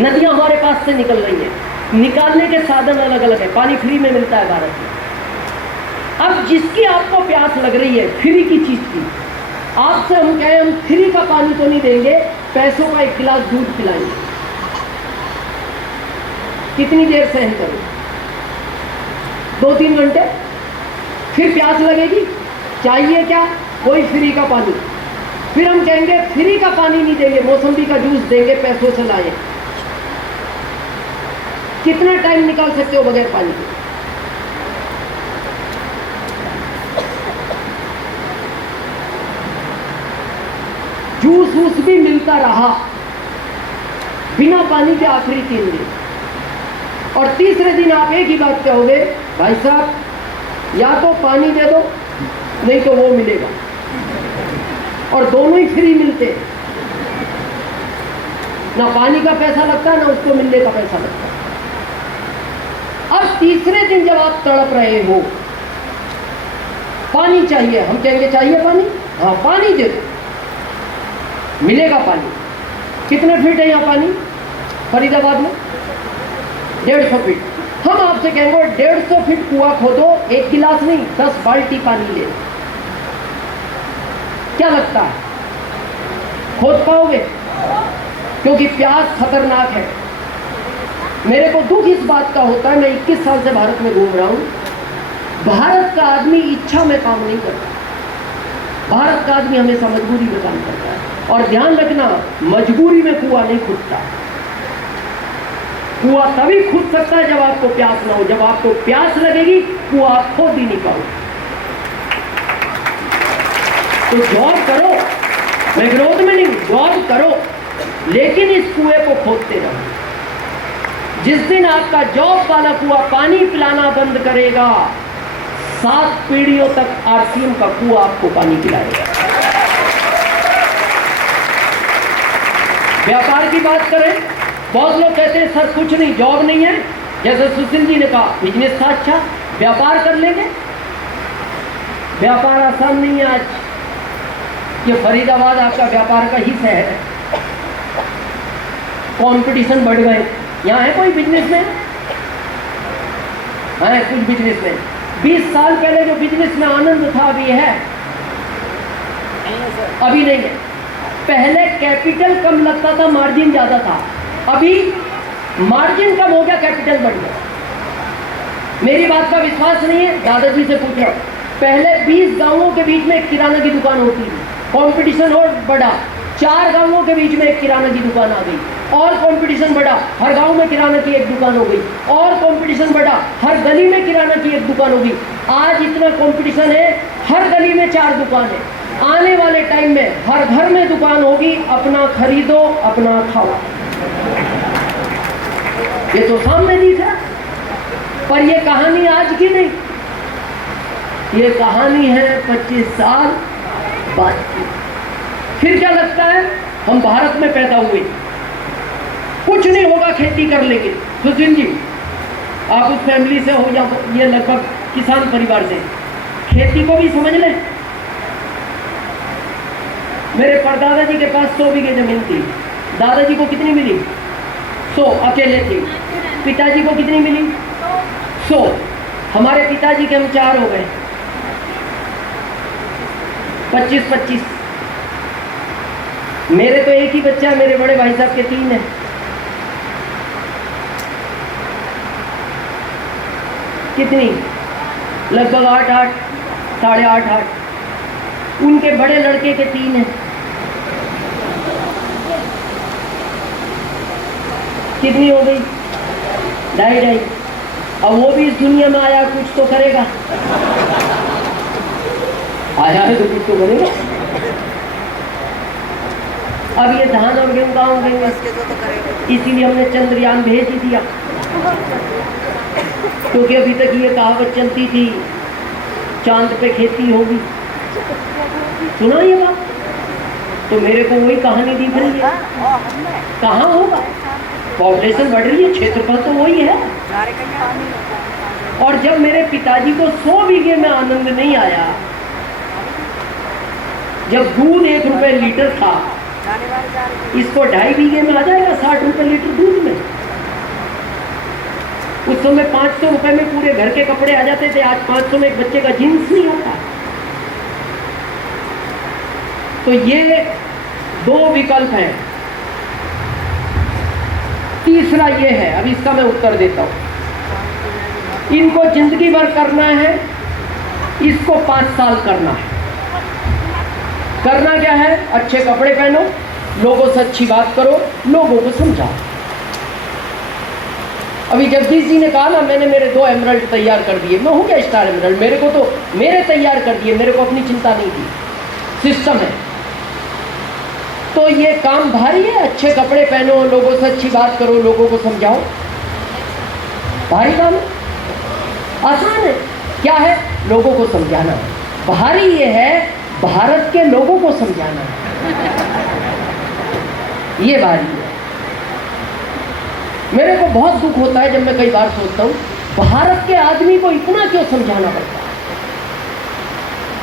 नदियां हमारे पास से निकल रही हैं, निकालने के साधन अलग अलग है, पानी फ्री में मिलता है भारत में। अब जिसकी आपको प्यास लग रही है फ्री की चीज की, आपसे हम कहें हम फ्री का पानी तो नहीं देंगे, पैसों का 1 गिलास दूध पिलाएंगे, कितनी देर सहन करो? 2-3 घंटे। फिर प्यास लगेगी, चाहिए क्या? कोई फ्री का पानी। फिर हम कहेंगे फ्री का पानी नहीं देंगे, मौसम्बी का जूस देंगे, पैसों से लाए। कितना टाइम निकाल सकते हो बगैर पानी के? जूस वूस भी मिलता रहा बिना पानी के आखिरी 3 दिन, और तीसरे दिन आप एक ही बात कहोगे, भाई साहब या तो पानी दे दो नहीं तो वो मिलेगा, और दोनों ही फ्री मिलते हैं। ना पानी का पैसा लगता ना उसको मिलने का पैसा लगता। अब तीसरे दिन जब आप तड़प रहे हो, पानी चाहिए, हम कहेंगे चाहिए पानी, हाँ पानी दे दो, मिलेगा पानी। कितने फीट है यहाँ पानी फरीदाबाद में? 150 फीट। हम आपसे कहेंगे 150 फीट कुआं खोदो, एक गिलास नहीं 10 बाल्टी पानी ले। क्या लगता है खोद पाओगे? क्योंकि प्यास खतरनाक है। मेरे को दुख इस बात का होता है, मैं 21 साल से भारत में घूम रहा हूं, भारत का आदमी इच्छा में काम नहीं करता, भारत का आदमी हमेशा मजबूरी में काम करता है। और ध्यान रखना, मजबूरी में कुआं नहीं खुदता। कुआं तभी खुद सकता है जब आपको प्यास ना हो। जब आपको प्यास लगेगी कुआं आप खोद ही नहीं पाओगे। तो जॉब करो, मैं विरोध में नहीं, जॉब करो, लेकिन इस कुएं को खोदते रहो। जिस दिन आपका जॉब वाला कुआं पानी पिलाना बंद करेगा, 7 पीढ़ियों तक आरसीएम का कुआं आपको पानी पिलाएगा। व्यापार की बात करें, बहुत लोग कहते हैं सर कुछ नहीं, जॉब नहीं है। जैसे सुशील जी ने कहा बिजनेस था अच्छा, व्यापार कर लेंगे। व्यापार आसान नहीं है आज। ये फरीदाबाद आपका व्यापार का ही शहर है, कंपटीशन बढ़ गए। यहाँ है कोई बिजनेसमैन? है कुछ बिजनेसमैन। 20 साल पहले जो बिजनेस में आनंद था अभी है? अभी नहीं है। पहले कैपिटल कम लगता था, मार्जिन ज्यादा था। अभी मार्जिन कम हो गया, कैपिटल बढ़ गया। मेरी बात का विश्वास नहीं है, दादाजी से पूछ रहा हूं। पहले 20 गांवों के बीच में एक किराना की दुकान होती थी, कंपटीशन और बढ़ा, 4 गांवों के बीच में एक किराना की दुकान आ गई, और कंपटीशन बढ़ा, हर गांव में किराना की एक दुकान हो गई, और कंपटीशन बढ़ा, हर गली में किराना की एक दुकान हो गई। आज इतना कंपटीशन है, हर गली में 4 दुकान है। आने वाले टाइम में हर घर में दुकान होगी, अपना खरीदो अपना खाओ। ये तो सामने दिख रहा, पर ये कहानी आज की नहीं, ये कहानी है 25 साल बाद की। फिर क्या लगता है, हम भारत में पैदा हुए, कुछ नहीं होगा, खेती कर लेंगे। सुशील जी आप उस फैमिली से हो या ये लगभग किसान परिवार से, खेती को भी समझ लें। मेरे परदादा जी के पास 100 बीघे जमीन थी। दादाजी को कितनी मिली? 100, अकेले थे। पिताजी को कितनी मिली? 100। हमारे पिताजी के हम 4 हो गए, 25-25। मेरे तो एक ही बच्चा, मेरे बड़े भाई साहब के 3 है। कितनी? लगभग 8-8, 8.5-8। उनके बड़े लड़के के 3 हैं। कितनी हो गई? 2.5-2.5। अब वो भी इस दुनिया में आया, कुछ तो करेगा। आया है तो कुछ तो करेगा। अब ये धान और गेहूं कहाँ उगेंगे? इसीलिए हमने चंद्रयान भेज ही दिया, क्योंकि अभी तक ये कहावत चलती थी चांद पे खेती होगी। सुना ये बात? तो मेरे को वही कहानी दिख रही है। कहाँ होगा? पॉपुलेशन बढ़ रही है, क्षेत्रफल तो वही है। और जब मेरे पिताजी को 100 बीघे में आनंद नहीं आया, जब दूध 1 रुपए लीटर था, इसको 2.5 बीघे में आ जाएगा 60 रुपए लीटर दूध में। उस समय 500 रुपए में पूरे घर के कपड़े आ जाते थे, आज 500 में एक बच्चे का जीन्स नहीं आता। तो ये 2 विकल्प हैं। तीसरा ये है, अब इसका मैं उत्तर देता हूं। इनको जिंदगी भर करना है, इसको 5 साल करना है। करना क्या है? अच्छे कपड़े पहनो, लोगों से अच्छी बात करो, लोगों को समझाओ। अभी जगदीश जी ने कहा ना, मैंने मेरे 2 एमरल्ड तैयार कर दिए, मैं हूं क्या स्टार एमरल्ड? मेरे को तो मेरे तैयार कर दिए, मेरे को अपनी चिंता नहीं थी, सिस्टम है। तो ये काम भारी है, अच्छे कपड़े पहनो, लोगों से अच्छी बात करो, लोगों को समझाओ। भारी काम है? आसान है? क्या है? लोगों को समझाना। भारी ये है, भारत के लोगों को समझाना है, ये भारी है। मेरे को बहुत दुख होता है जब मैं कई बार सोचता हूँ भारत के आदमी को इतना क्यों समझाना पड़ता है।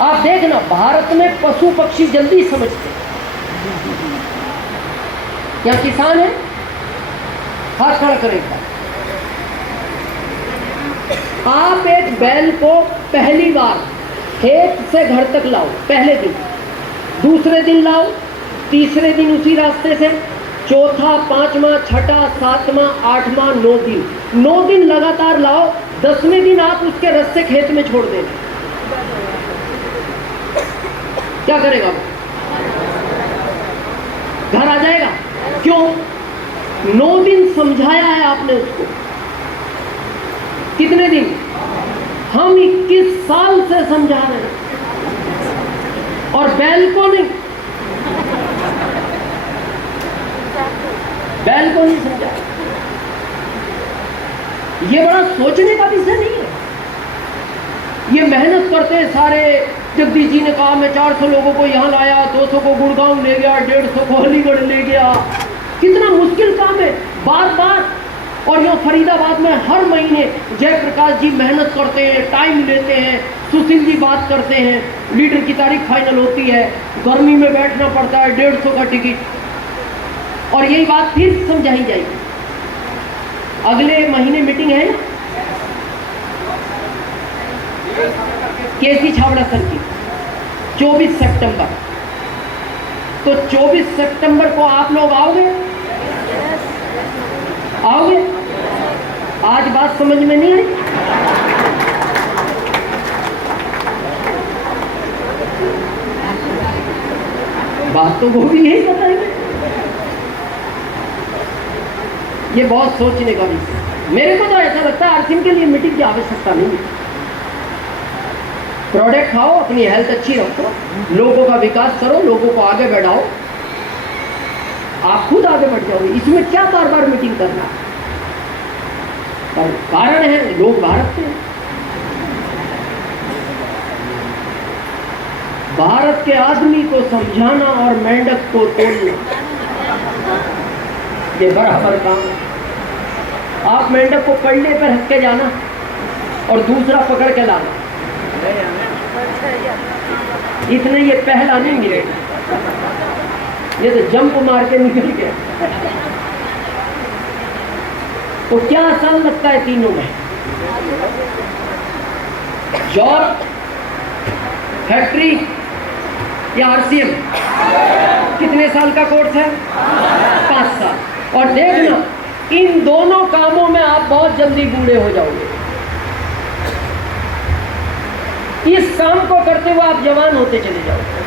आप देखना भारत में पशु पक्षी जल्दी समझते हैं। यहाँ किसान है, हाथ खड़ा करेगा। आप एक बैल को पहली बार खेत से घर तक लाओ, पहले दिन, दूसरे दिन लाओ, तीसरे दिन उसी रास्ते से, चौथा, पांचवा, छठा, सातवां, आठवां, 9 दिन लगातार लाओ। 10वें दिन आप उसके रस्ते खेत में छोड़ देना, क्या करेगा? घर आ जाएगा। क्यों? 9 दिन समझाया है आपने उसको। कितने दिन? हम 21 साल से समझा रहे हैं, और बैल को नहीं, बैल को नहीं समझा। ये बड़ा सोचने का विषय नहीं है। ये मेहनत करते हैं सारे। जगदीश जी ने कहा मैं 400 लोगों को यहाँ लाया, 200 को गुड़गांव ले गया, 150 को अलीगढ़ ले गया। कितना मुश्किल काम है, बार बार। और यहाँ फरीदाबाद में हर महीने जयप्रकाश जी मेहनत करते हैं, टाइम लेते हैं, सुशील जी बात करते हैं, लीडर की तारीख फाइनल होती है, गर्मी में बैठना पड़ता है, 150 का टिकट, और यही बात फिर समझाई जाएगी। अगले महीने मीटिंग है ना, केसी छावड़ा सर की, 24 सितंबर। तो 24 सितंबर को आप लोग आओगे? आओगे? आज बात समझ में नहीं आई? बात तो वो भी यही बताएंगे। ये बहुत सोचने का विषय। मेरे को तो ऐसा लगता है आर्थिक के लिए मीटिंग की आवश्यकता नहीं है। प्रोडक्ट खाओ, अपनी हेल्थ अच्छी रखो, लोगों का विकास करो, लोगों को आगे बढ़ाओ, आप खुद आगे बढ़ जाओगे। इसमें क्या बार बार मीटिंग करना? पर कारण है लोग भारत के, भारत के आदमी को समझाना और मेंढक को तोड़ना, ये बराबर काम है। आप मेंढक को कड़े पर रख के जाना और दूसरा पकड़ के लाना, इतने ये पहला नहीं मिलेगा, ये तो जंप मार के निकल गया। तो क्या आसान लगता है तीनों में? जॉब, फैक्ट्री या आरसीएम? कितने साल का कोर्स है? 5 साल। और देखना इन दोनों कामों में आप बहुत जल्दी बूढ़े हो जाओगे। इस काम को करते हुए आप जवान होते चले जाओगे।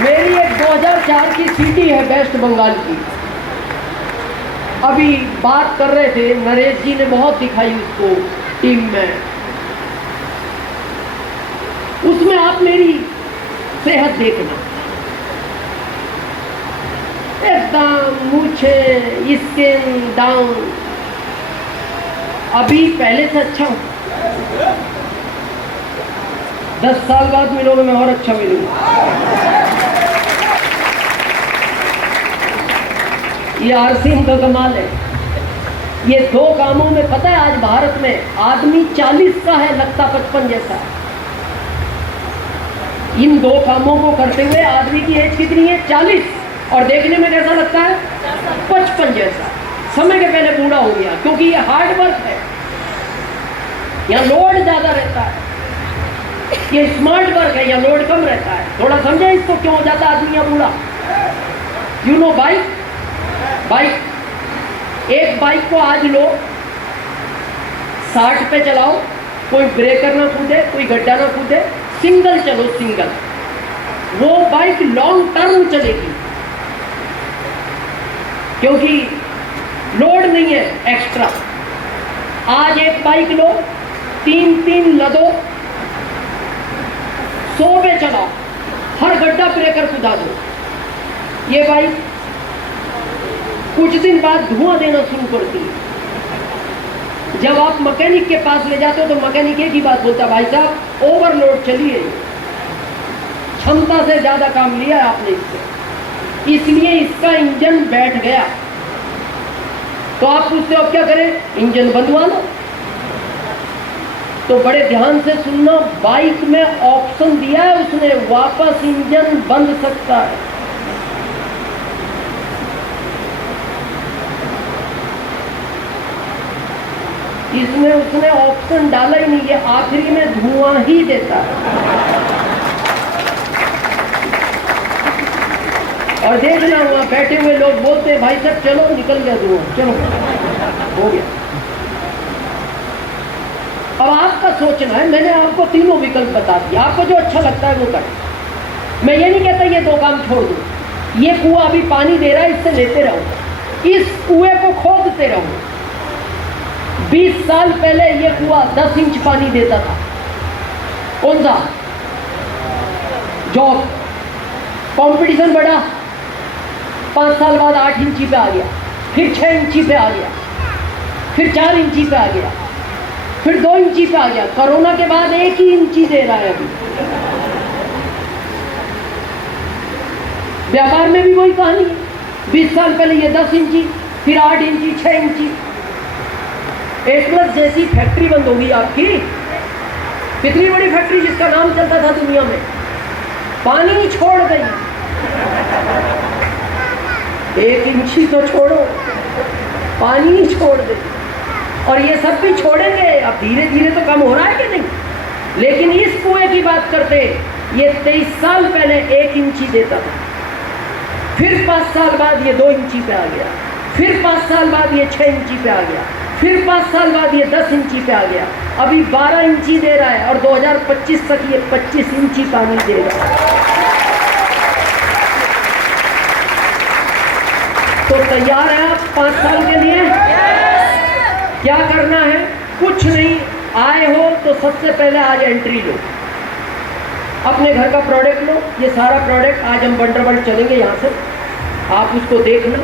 मेरी एक 2004 की सीटी है वेस्ट बंगाल की। अभी बात कर रहे थे, नरेश जी ने बहुत दिखाई उसको टीम में। उसमें आप मेरी सेहत देखना, एकदम मूछे, स्किन डाउन, अभी पहले से अच्छा हूं। 10 साल बाद मिलोगे मैं और अच्छा मिलूंगा। ये आरसीएम का कमाल है। ये 2 कामों में पता है आज भारत में आदमी 40 का है, लगता 55 जैसा। इन 2 कामों को करते हुए आदमी की एज कितनी है? 40, और देखने में कैसा लगता है? 55 जैसा। समय के पहले बूढ़ा हो गया, क्योंकि ये हार्ड वर्क है, यहाँ लोड ज्यादा रहता है। ये स्मार्ट वर्क है, यहाँ लोड कम रहता है। थोड़ा समझे इसको, क्यों हो जाता आदमी यहाँ बूढ़ा? यू नो बाइक, एक बाइक को आज लो 60 पे चलाओ, कोई ब्रेकर ना कूदे, कोई गड्ढा ना कूदे, सिंगल चलो, सिंगल, वो बाइक लॉन्ग टर्म चलेगी, क्योंकि लोड नहीं है एक्स्ट्रा। आज एक बाइक लो, 3 लदो, 100 पे चलाओ, हर गड्ढा ब्रेकर कूदा दो, ये बाइक कुछ दिन बाद धुआं देना शुरू करती है। जब आप मैकेनिक के पास ले जाते हो तो मैकेनिक एक ही बात बोलता है, भाई साहब ओवरलोड चलिए, क्षमता से ज्यादा काम लिया है आपने इससे। इसलिए इसका इंजन बैठ गया। तो आप पूछते हो अब क्या करें, इंजन बंदवा लो। तो बड़े ध्यान से सुनना, बाइक में ऑप्शन दिया है उसने, वापस इंजन बंद सकता है। इसमें उसने ऑप्शन डाला ही नहीं, ये आखिरी में धुआं ही देता है। और देखना वहां बैठे हुए लोग बोलते हैं भाई साहब चलो निकल गया धुआं, चलो हो गया। अब आपका सोचना है, मैंने आपको तीनों विकल्प बता दिए, आपको जो अच्छा लगता है वो करें। मैं ये नहीं कहता ये दो काम छोड़ दो, ये कुआं अभी पानी दे रहा है इससे लेते रहो, इस कुएं को खोदते रहो। 20 साल पहले ये कुआं 10 इंच पानी देता था, कौन सा जॉब, कंपटीशन बढ़ा, 5 साल बाद 8 इंची पे आ गया, फिर 6 इंची पे आ गया, फिर 4 इंची पे आ गया, फिर 2 इंची पे आ गया, कोरोना के बाद 1 ही इंची दे रहा है अभी। व्यापार में भी वही कहानी है, 20 साल पहले ये 10 इंची, फिर 8 इंची, 6 इंची। एटलस जैसी फैक्ट्री बंद होगी आपकी, कितनी बड़ी फैक्ट्री जिसका नाम चलता था दुनिया में, पानी छोड़ गई। 1 इंची तो छोड़ो, पानी छोड़ दे। और ये सब भी छोड़ेंगे, अब धीरे धीरे तो कम हो रहा है कि नहीं, लेकिन इस कुएं की बात करते, ये 23 साल पहले 1 इंची देता था, फिर 5 साल बाद ये 2 इंची पे आ गया, फिर 5 साल बाद ये 6 इंची पे आ गया, फिर 5 साल बाद ये 10 इंची पे आ गया, अभी 12 इंची दे रहा है, और 2025 तक ये 25 इंची पानी देगा। तो तैयार है आप 5 साल के लिए? क्या करना है? कुछ नहीं, आए हो तो सबसे पहले आज एंट्री लो, अपने घर का प्रोडक्ट लो। ये सारा प्रोडक्ट आज हम बंडरबंड चलेंगे यहाँ से, आप उसको देखना।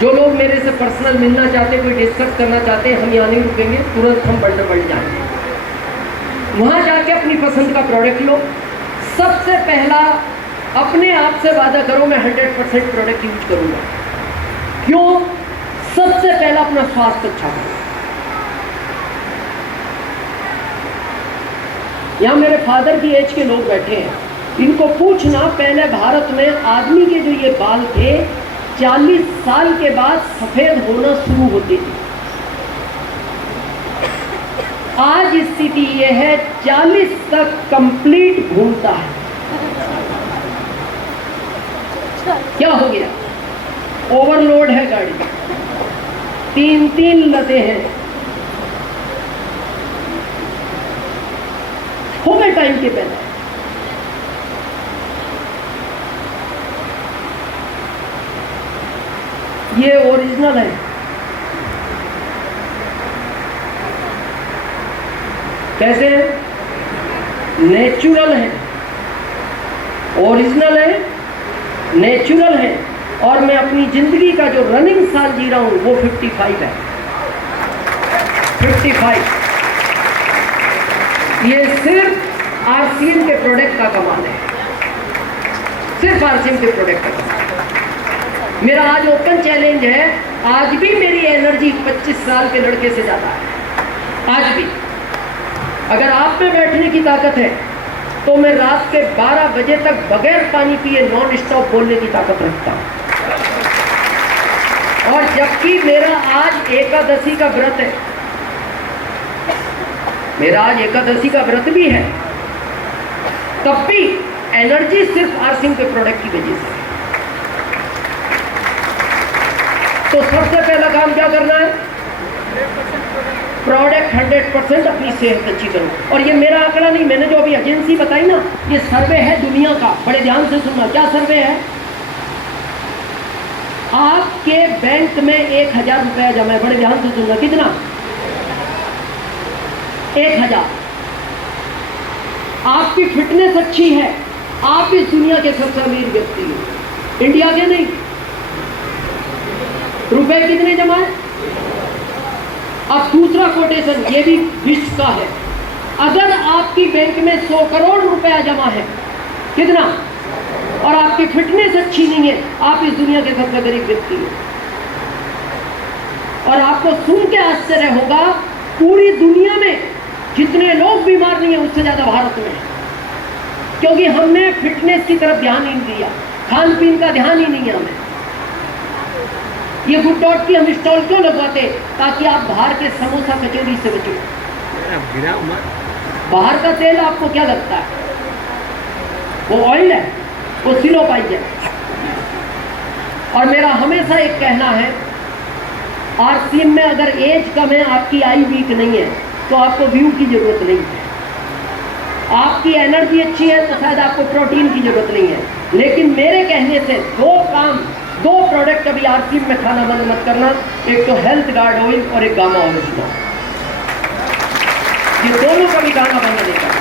जो लोग मेरे से पर्सनल मिलना चाहते, कोई डिस्कस करना चाहते, हम यहाँ नहीं रुकेंगे, तुरंत हम बंडरबंड जाएंगे। वहाँ जाके अपनी पसंद का प्रोडक्ट लो। सबसे पहला अपने आप से वादा करो मैं 100% प्रोडक्ट यूज करूँगा। क्यों? सबसे पहला अपना स्वास्थ्य अच्छा करो। यहाँ मेरे फादर की एज के लोग बैठे हैं, इनको पूछना पहले भारत में आदमी के जो ये बाल थे 40 साल के बाद सफेद होना शुरू होते थे। आज स्थिति यह है 40 तक कंप्लीट घूमता है। क्या हो गया? ओवरलोड है गाड़ी, 3-3 लदे हैं, हो गए टाइम के पहले। ये ओरिजिनल है, कैसे है? नेचुरल है, ओरिजिनल है, नेचुरल है। और मैं अपनी जिंदगी का जो रनिंग साल जी रहा हूं वो 55 है, 55। ये सिर्फ आरसीएम के प्रोडक्ट का कमाल है, सिर्फ आरसीएम के प्रोडक्ट का कमाल। मेरा आज ओपन चैलेंज है, आज भी मेरी एनर्जी 25 साल के लड़के से ज़्यादा है। आज भी अगर आप में बैठने की ताकत है तो मैं रात के 12 बजे तक बगैर पानी पिए नॉन स्टॉप बोलने की ताकत रखता हूँ। और जबकि मेरा आज एकादशी का व्रत है, मेरा आज एकादशी का व्रत भी है, तब भी एनर्जी सिर्फ आरसिंह के प्रोडक्ट की वजह से। तो सबसे पहला काम क्या करना है? प्रोडक्ट 100% अपनी सेहत अच्छी करो। और ये मेरा आंकड़ा नहीं, मैंने जो अभी एजेंसी बताई ना, ये सर्वे है दुनिया का, बड़े ध्यान से सुनना। क्या सर्वे है? आपके बैंक में 1000 रुपया जमा है, बड़े ध्यान से सुनना। कितना? 1000। आपकी फिटनेस अच्छी है, आप इस दुनिया के सबसे अमीर व्यक्ति हो, इंडिया के नहीं। रुपए कितने जमा है? अब दूसरा कोटेशन, ये भी विश्व का है। अगर आपकी बैंक में 100 करोड़ रुपया जमा है, कितना? और आपकी फिटनेस अच्छी नहीं है, आप इस दुनिया के सबसे गरीब व्यक्ति हो। और आपको सुन के आश्चर्य होगा, पूरी दुनिया में जितने लोग बीमार नहीं है उससे ज्यादा भारत में है, क्योंकि हमने फिटनेस की तरफ ध्यान ही नहीं दिया, खान पीन का ध्यान ही नहीं है हमें। ये गुड.डॉट की हम स्टॉल क्यों लगवाते, ताकि आप बाहर के समोसा कचौरी से बचो। बाहर का तेल आपको क्या लगता है, वो ऑयल है, वो सिलो पाई है। और मेरा हमेशा एक कहना है, आरसीएम में अगर एज कम है, आपकी आई वीक नहीं है, तो आपको व्यू की जरूरत नहीं है। आपकी एनर्जी अच्छी है तो शायद आपको प्रोटीन की जरूरत नहीं है। लेकिन मेरे कहने से दो प्रोडक्ट अभी आरसीएम में खाना बंद मत करना, एक तो हेल्थ गार्ड ऑयल और एक गामा ऑयल। ये दोनों कभी खाना बंद नहीं करना।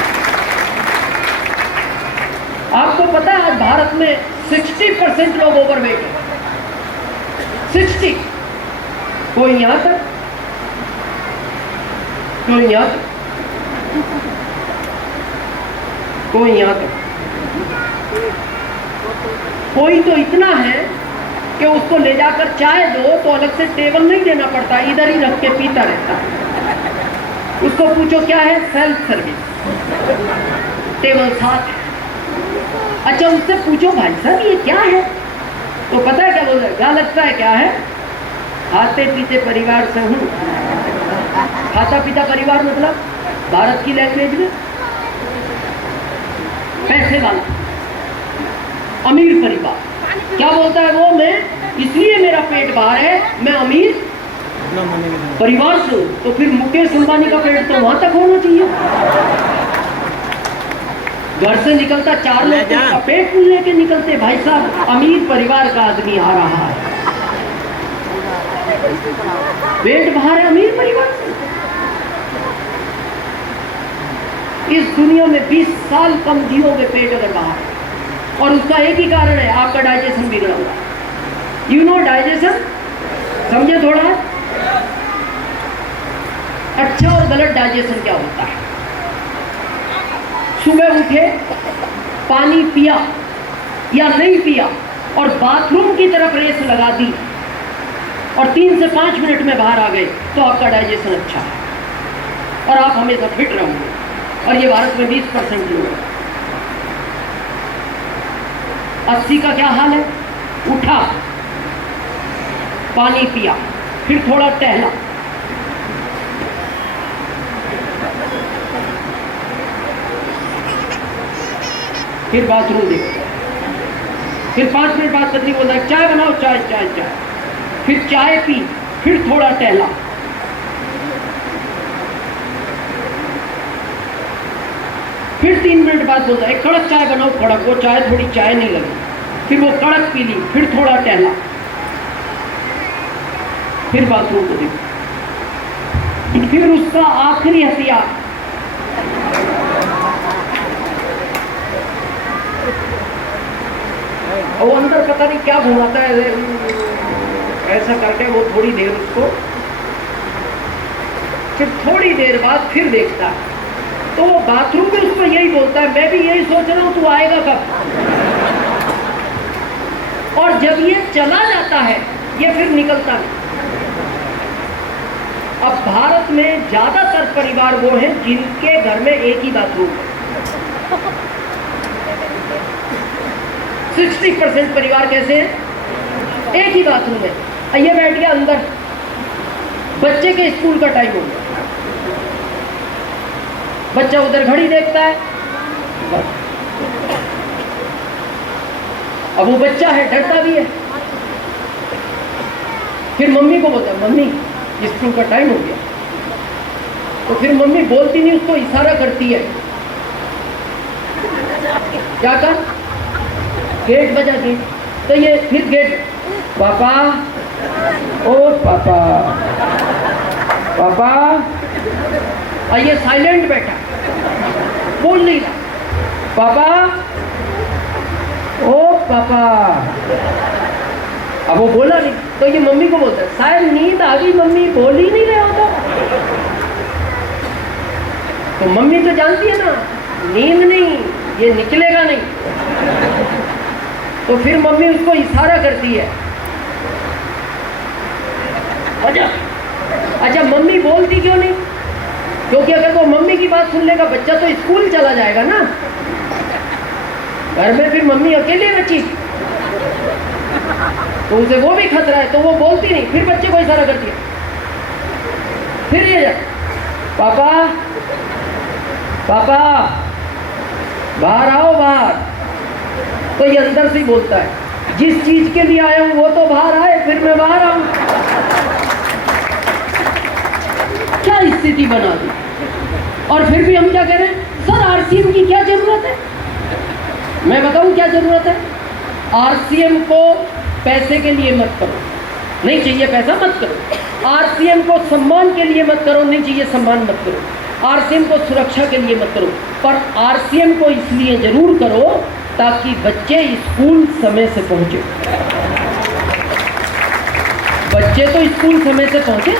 आपको पता है आज भारत में 60% लोग ओवरवेट है, 60। कोई यहां तक, कोई यहां तक, कोई यहां तक, कोई तो इतना है कि उसको ले जाकर चाय दो तो अलग से टेबल नहीं देना पड़ता, इधर ही रख के पीता रहता है। उसको पूछो क्या है, सेल्फ सर्विस, टेबल साथ है। अच्छा उससे पूछो भाई साहब ये क्या है, तो पता है क्या बोल रहे, क्या लगता है क्या है, खाते पीते परिवार से हूं। खाता पीता परिवार मतलब भारत की लैंग्वेज में पैसे वाला अमीर परिवार। क्या बोलता है वो, मैं इसलिए मेरा पेट बाहर है, मैं अमीर परिवार से हूं। तो फिर मुकेश अंबानी का पेट तो वहां तक होना चाहिए। घर से निकलता 4 लोग का पेट लेके निकलते, भाई साहब अमीर परिवार का आदमी आ रहा है, पेट बाहर है अमीर परिवार से। इस दुनिया में 20 साल कम जियोगे पेट अगर बाहर है, और उसका एक ही कारण है, आपका डाइजेशन बिगड़ा हुआ। यू नो डाइजेशन, समझे थोड़ा। अच्छा और गलत डाइजेशन क्या होता है। सुबह उठे, पानी पिया या नहीं पिया और बाथरूम की तरफ रेस लगा दी और 3 से 5 मिनट में बाहर आ गए, तो आपका डाइजेशन अच्छा है और आप हमेशा फिट रहोगे। और ये भारत में 20% लोग हैं। 80 का क्या हाल है, उठा, पानी पिया, फिर थोड़ा टहला, फिर बाथरूम देखो, फिर 5 मिनट बाद पत्नी बोलता है चाय बनाओ, चाय चाय चाय, फिर चाय पी, फिर थोड़ा टहला, फिर 3 मिनट बाद बोलता है कड़क चाय बनाओ, कड़क, वो चाय थोड़ी चाय नहीं लगी, फिर वो कड़क पी ली, फिर थोड़ा टहला, फिर बाथरूम को देखो, फिर उसका आखिरी हथियार वो अंदर पता नहीं क्या घुमाता है, ऐसा करके वो थोड़ी देर उसको, फिर थोड़ी देर बाद फिर देखता है, तो वो बाथरूम में उसको यही बोलता है मैं भी यही सोच रहा हूं तू आएगा कब। और जब ये चला जाता है ये फिर निकलता नहीं। अब भारत में ज्यादातर परिवार वो हैं जिनके घर में एक ही बाथरूम है। 60% परिवार कैसे हैं, एक ही बाथरूम है। ये बैठ गया अंदर, बच्चे के स्कूल का टाइम हो गया, बच्चा उधर घड़ी देखता है, अब वो बच्चा है डरता भी है, फिर मम्मी को बोलता है मम्मी स्कूल का टाइम हो गया, तो फिर मम्मी बोलती नहीं, उसको इशारा करती है, क्या कर, गेट बजा, गेट, तो ये फिर गेट, पापा ओ पापा पापा, और ये साइलेंट बैठा, बोल नहीं रहा, पापा ओ पापा, अब वो बोला नहीं, तो ये मम्मी को बोलता है शायद नींद आ गई, मम्मी बोल ही नहीं रहे हो तो मम्मी तो जानती है ना नींद नहीं, ये निकलेगा नहीं, तो फिर मम्मी उसको इशारा करती है। अच्छा मम्मी बोलती क्यों नहीं? क्योंकि अगर वो मम्मी की बात सुन लेगा बच्चा तो स्कूल चला जाएगा ना, घर में फिर मम्मी अकेले बची तो उसे वो भी खतरा है, तो वो बोलती नहीं, फिर बच्चे को इशारा करती है। फिर ये जा, पापा पापा बाहर आओ बाहर, तो ये अंदर से ही बोलता है जिस चीज के लिए आया हूं वो तो बाहर आए, फिर मैं बाहर आऊं। क्या स्थिति बना दी। और फिर भी हम क्या कह रहे हैं, सर आरसीएम की क्या जरूरत है? मैं बताऊं क्या जरूरत है। आरसीएम को पैसे के लिए मत करो, नहीं चाहिए पैसा मत करो। आरसीएम को सम्मान के लिए मत करो, नहीं चाहिए सम्मान मत करो। आरसीएम को सुरक्षा के लिए मत करो, पर आरसीएम को इसलिए जरूर करो ताकि बच्चे स्कूल समय से पहुंचे। बच्चे तो स्कूल समय से पहुंचे।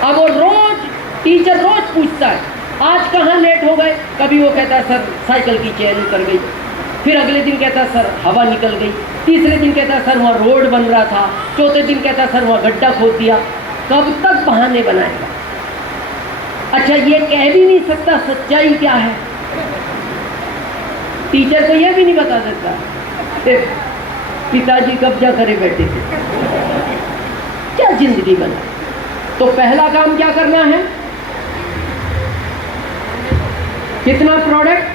अब वो रोज टीचर रोज पूछता है आज कहाँ लेट हो गए। कभी वो कहता है सर साइकिल की चेन निकल गई, फिर अगले दिन कहता है सर हवा निकल गई, तीसरे दिन कहता है सर वहाँ रोड बन रहा था, चौथे दिन कहता है सर वहाँ गड्ढा खोद दिया। कब तक बहाने बनाएगा? अच्छा ये कह भी नहीं सकता सच्चाई क्या है, टीचर को ये भी नहीं बता सकता पिताजी कब्जा करे बैठे थे। क्या जिंदगी बना। तो पहला काम क्या करना है, कितना प्रोडक्ट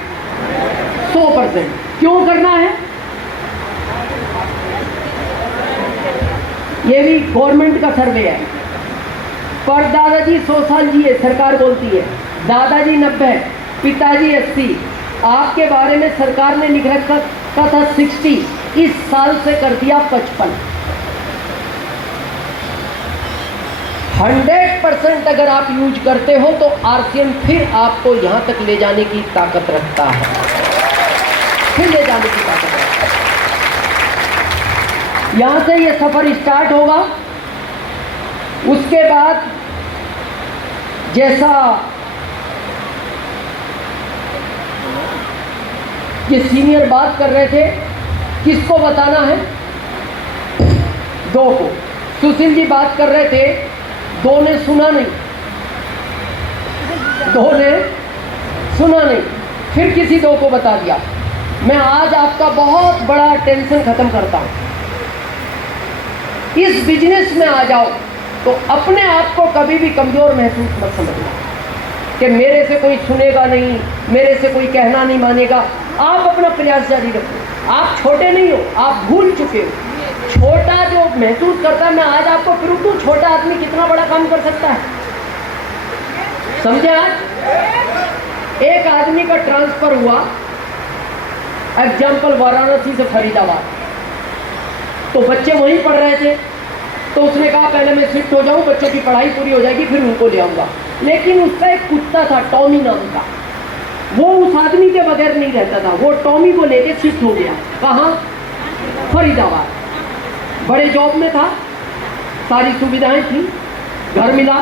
100%। क्यों करना है? ये भी गवर्नमेंट का सर्वे है। पर दादाजी 100 साल जिए, सरकार बोलती है दादाजी 90, पिताजी 80, आपके बारे में सरकार ने लिख रखा था 60, इस साल से कर दिया 55। 100% अगर आप यूज करते हो तो आरसीएम फिर आपको यहां तक ले जाने की ताकत रखता है, फिर ले जाने की ताकत रखता है। यहां से ये सफर स्टार्ट होगा। उसके बाद जैसा ये सीनियर बात कर रहे थे, किसको बताना है? 2 को। सुशील जी बात कर रहे थे, 2 ने सुना नहीं, 2 ने सुना नहीं, फिर किसी 2 को बता दिया। मैं आज आपका बहुत बड़ा टेंशन खत्म करता हूं। इस बिजनेस में आ जाओ तो अपने आप को कभी भी कमजोर महसूस मत समझना कि मेरे से कोई सुनेगा नहीं, मेरे से कोई कहना नहीं मानेगा। आप अपना प्रयास जारी रखो। आप छोटे नहीं हो, आप भूल चुके हो। छोटा जो महसूस करता है, मैं आज आपको फिर दूं, छोटा आदमी कितना बड़ा काम कर सकता है, समझे? आज एक आदमी का ट्रांसफर हुआ, एग्जाम्पल वाराणसी से फरीदाबाद, तो बच्चे वहीं पढ़ रहे थे, तो उसने कहा पहले मैं शिफ्ट हो जाऊं, बच्चों की पढ़ाई पूरी हो जाएगी फिर उनको ले आऊंगा। लेकिन उसका एक कुत्ता था टॉमी नाम का, वो उस आदमी के बगैर नहीं रहता था। वो टॉमी को लेके शिफ्ट हो गया। कहाँ? फरीदाबाद। बड़े जॉब में था, सारी सुविधाएं थी, घर मिला।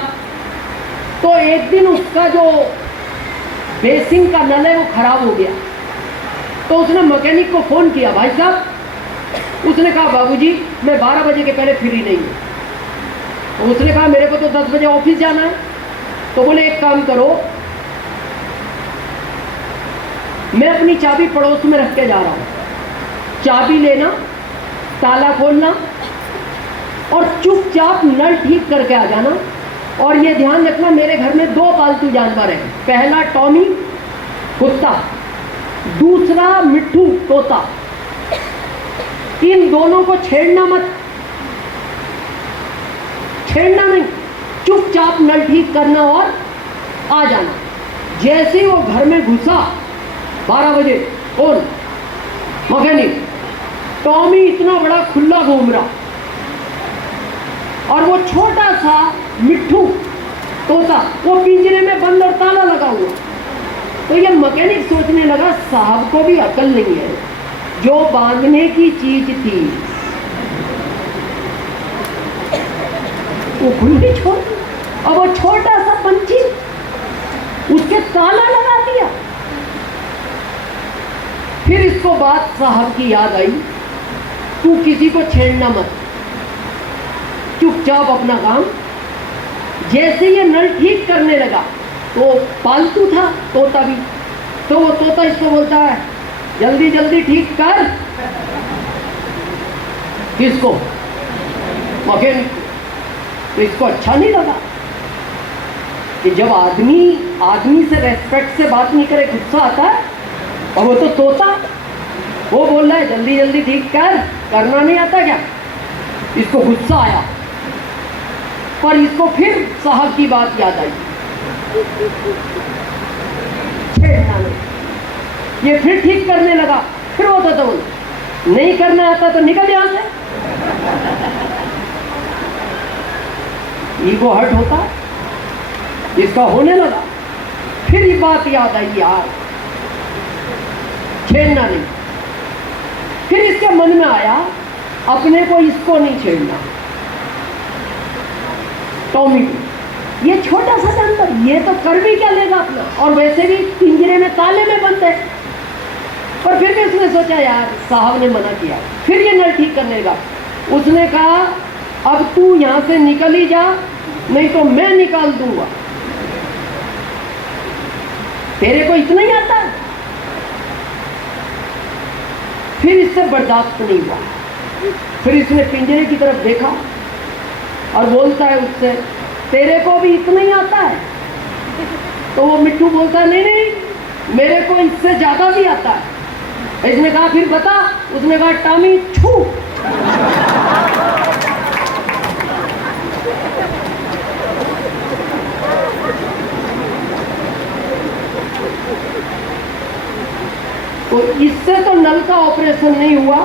तो एक दिन उसका जो बेसिन का नल है वो खराब हो गया, तो उसने मैकेनिक को फ़ोन किया, भाई साहब। उसने कहा बाबूजी मैं 12 बजे के पहले फ्री नहीं हूँ। तो उसने कहा मेरे को तो 10 बजे ऑफिस जाना है। तो बोले एक काम करो, मैं अपनी चाबी पड़ोस में रख के जा रहा हूँ, चाबी लेना, ताला खोलना और चुपचाप नल ठीक करके आ जाना। और ये ध्यान रखना मेरे घर में 2 पालतू जानवर हैं, पहला टॉमी कुत्ता, दूसरा मिट्ठू तोता। इन दोनों को छेड़ना मत, छेड़ना नहीं, चुपचाप नल ठीक करना और आ जाना। जैसे ही वो घर में घुसा 12 बजे, कौन? मैकेनिक। टॉमी इतना बड़ा खुला घूम रहा और वो छोटा सा मिट्ठू तोता वो पिंजरे में बंद और ताला लगा हुआ। तो ये मैकेनिक सोचने लगा साहब को भी अकल नहीं है, जो बांधने की चीज थी वो खुली छोड़, और वो छोटा सा पंछी उसके ताला लगा दिया। फिर इसको बात साहब की याद आई तू किसी को छेड़ना मत, चुपचाप अपना काम। जैसे ये नल ठीक करने लगा तो पालतू था तोता भी, तो वो तोता इसको बोलता है जल्दी जल्दी ठीक कर। किसको? मैकेनिक। तो इसको अच्छा नहीं लगा कि जब आदमी से रेस्पेक्ट से बात नहीं करे गुस्सा आता है। और वो तो तोता, वो बोल रहा है जल्दी जल्दी ठीक कर, करना नहीं आता क्या? इसको गुस्सा आया, पर इसको फिर साहब की बात याद आई, छेड़ना नहीं। ये फिर ठीक करने लगा, फिर वो तो बोल नहीं करना आता तो निकल यहां से। ईगो हर्ट होता, इसका होने लगा। फिर ये बात याद आई, यार छेड़ना नहीं। फिर इसके मन में आया अपने को इसको नहीं छेड़ना, टॉमी को। ये छोटा सा जानवर, ये तो कर भी क्या लेगा अपना, और वैसे भी पिंजरे में ताले में बंद है। पर फिर भी उसने सोचा यार साहब ने मना किया, फिर ये नल ठीक करने लगा। उसने कहा अब तू यहां से निकल ही जा, नहीं तो मैं निकाल दूंगा। तेरे को इतना ही आता है? फिर इससे बर्दाश्त नहीं हुआ, फिर इसने पिंजरे की तरफ देखा और बोलता है उससे तेरे को भी इतना ही आता है? तो वो मिट्टू बोलता है नहीं नहीं, मेरे को इससे ज्यादा भी आता है। इसने कहा फिर बता। उसने कहा टॉमी छू। तो इससे तो नल का ऑपरेशन नहीं हुआ,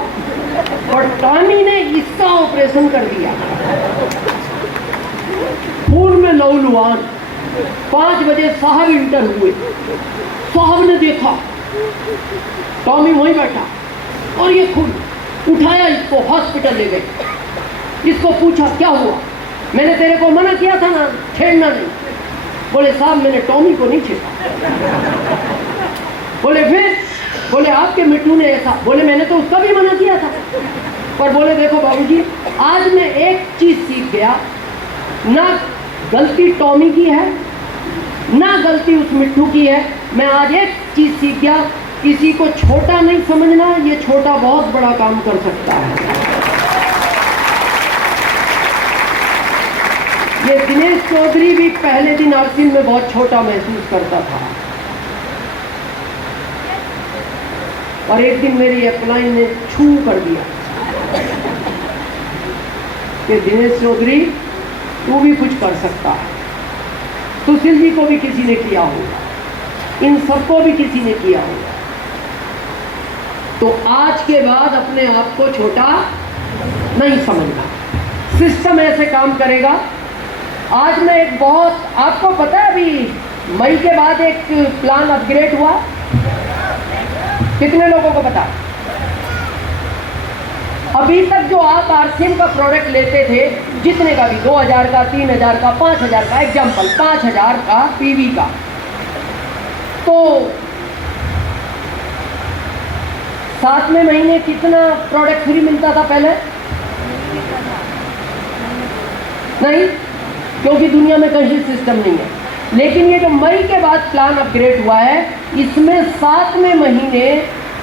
और टॉमी ने इसका ऑपरेशन कर दिया। खून में लहूलुहान। 5 बजे साहब इंटर हुए, साहब ने देखा टॉमी वहीं बैठा, और ये खून उठाया, इसको हॉस्पिटल ले गए। इसको पूछा क्या हुआ? मैंने तेरे को मना किया था ना छेड़ना नहीं। बोले साहब मैंने टॉमी को नहीं छेड़ा। बोले फिर? बोले आपके मिट्टू ने ऐसा। बोले मैंने तो उसका भी मना किया था। पर बोले देखो बाबूजी, आज मैं एक चीज सीख गया, ना गलती टॉमी की है ना गलती उस मिट्टू की है। मैं आज एक चीज सीख गया, किसी को छोटा नहीं समझना, ये छोटा बहुत बड़ा काम कर सकता है। ये दिनेश चौधरी भी पहले दिन आरसीएम में बहुत छोटा महसूस करता था, और एक दिन मेरी अपलाइन ने छू कर दिया कि दिनेश चौधरी तू भी कुछ कर सकता है। सुशील जी को भी किसी ने किया होगा, इन सबको भी किसी ने किया होगा। तो आज के बाद अपने आप को छोटा नहीं समझना, सिस्टम ऐसे काम करेगा। आज मैं एक बहुत, आपको पता है अभी मई के बाद एक प्लान अपग्रेड हुआ, कितने लोगों को पता? अभी तक जो आप आरसीएम का प्रोडक्ट लेते थे, जितने का भी 2000 का, 3000 का, 5000 का, एग्जाम्पल 5000 का पीवी का, तो 7वें महीने कितना प्रोडक्ट फ्री मिलता था पहले? नहीं, क्योंकि दुनिया में कहीं सिस्टम नहीं है। लेकिन ये जो मई के बाद प्लान अपग्रेड हुआ है, इसमें 7वें महीने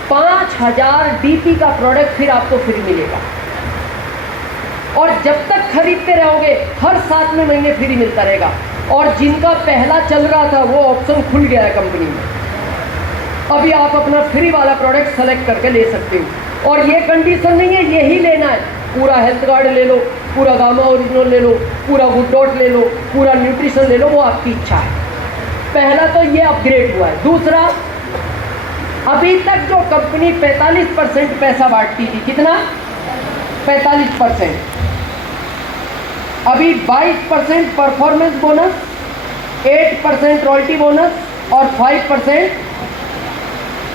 5000 डीपी का प्रोडक्ट फिर आपको फ्री मिलेगा, और जब तक खरीदते रहोगे हर 7वें महीने फ्री मिलता रहेगा। और जिनका पहला चल रहा था वो ऑप्शन खुल गया है कंपनी में, अभी आप अपना फ्री वाला प्रोडक्ट सेलेक्ट करके ले सकते हो। और ये कंडीशन नहीं है यही लेना है, पूरा हेल्थ कार्ड ले लो, पूरा गामा ओरिजिनल ले लो, पूरा गुड डॉट ले लो, पूरा न्यूट्रिशन ले लो, वो आपकी इच्छा है। पहला तो ये अपग्रेड हुआ है। दूसरा, अभी तक जो कंपनी 45% पैसा बांटती थी, कितना? 45%, अभी 22% परफॉर्मेंस बोनस, 8% रॉयल्टी बोनस और 5%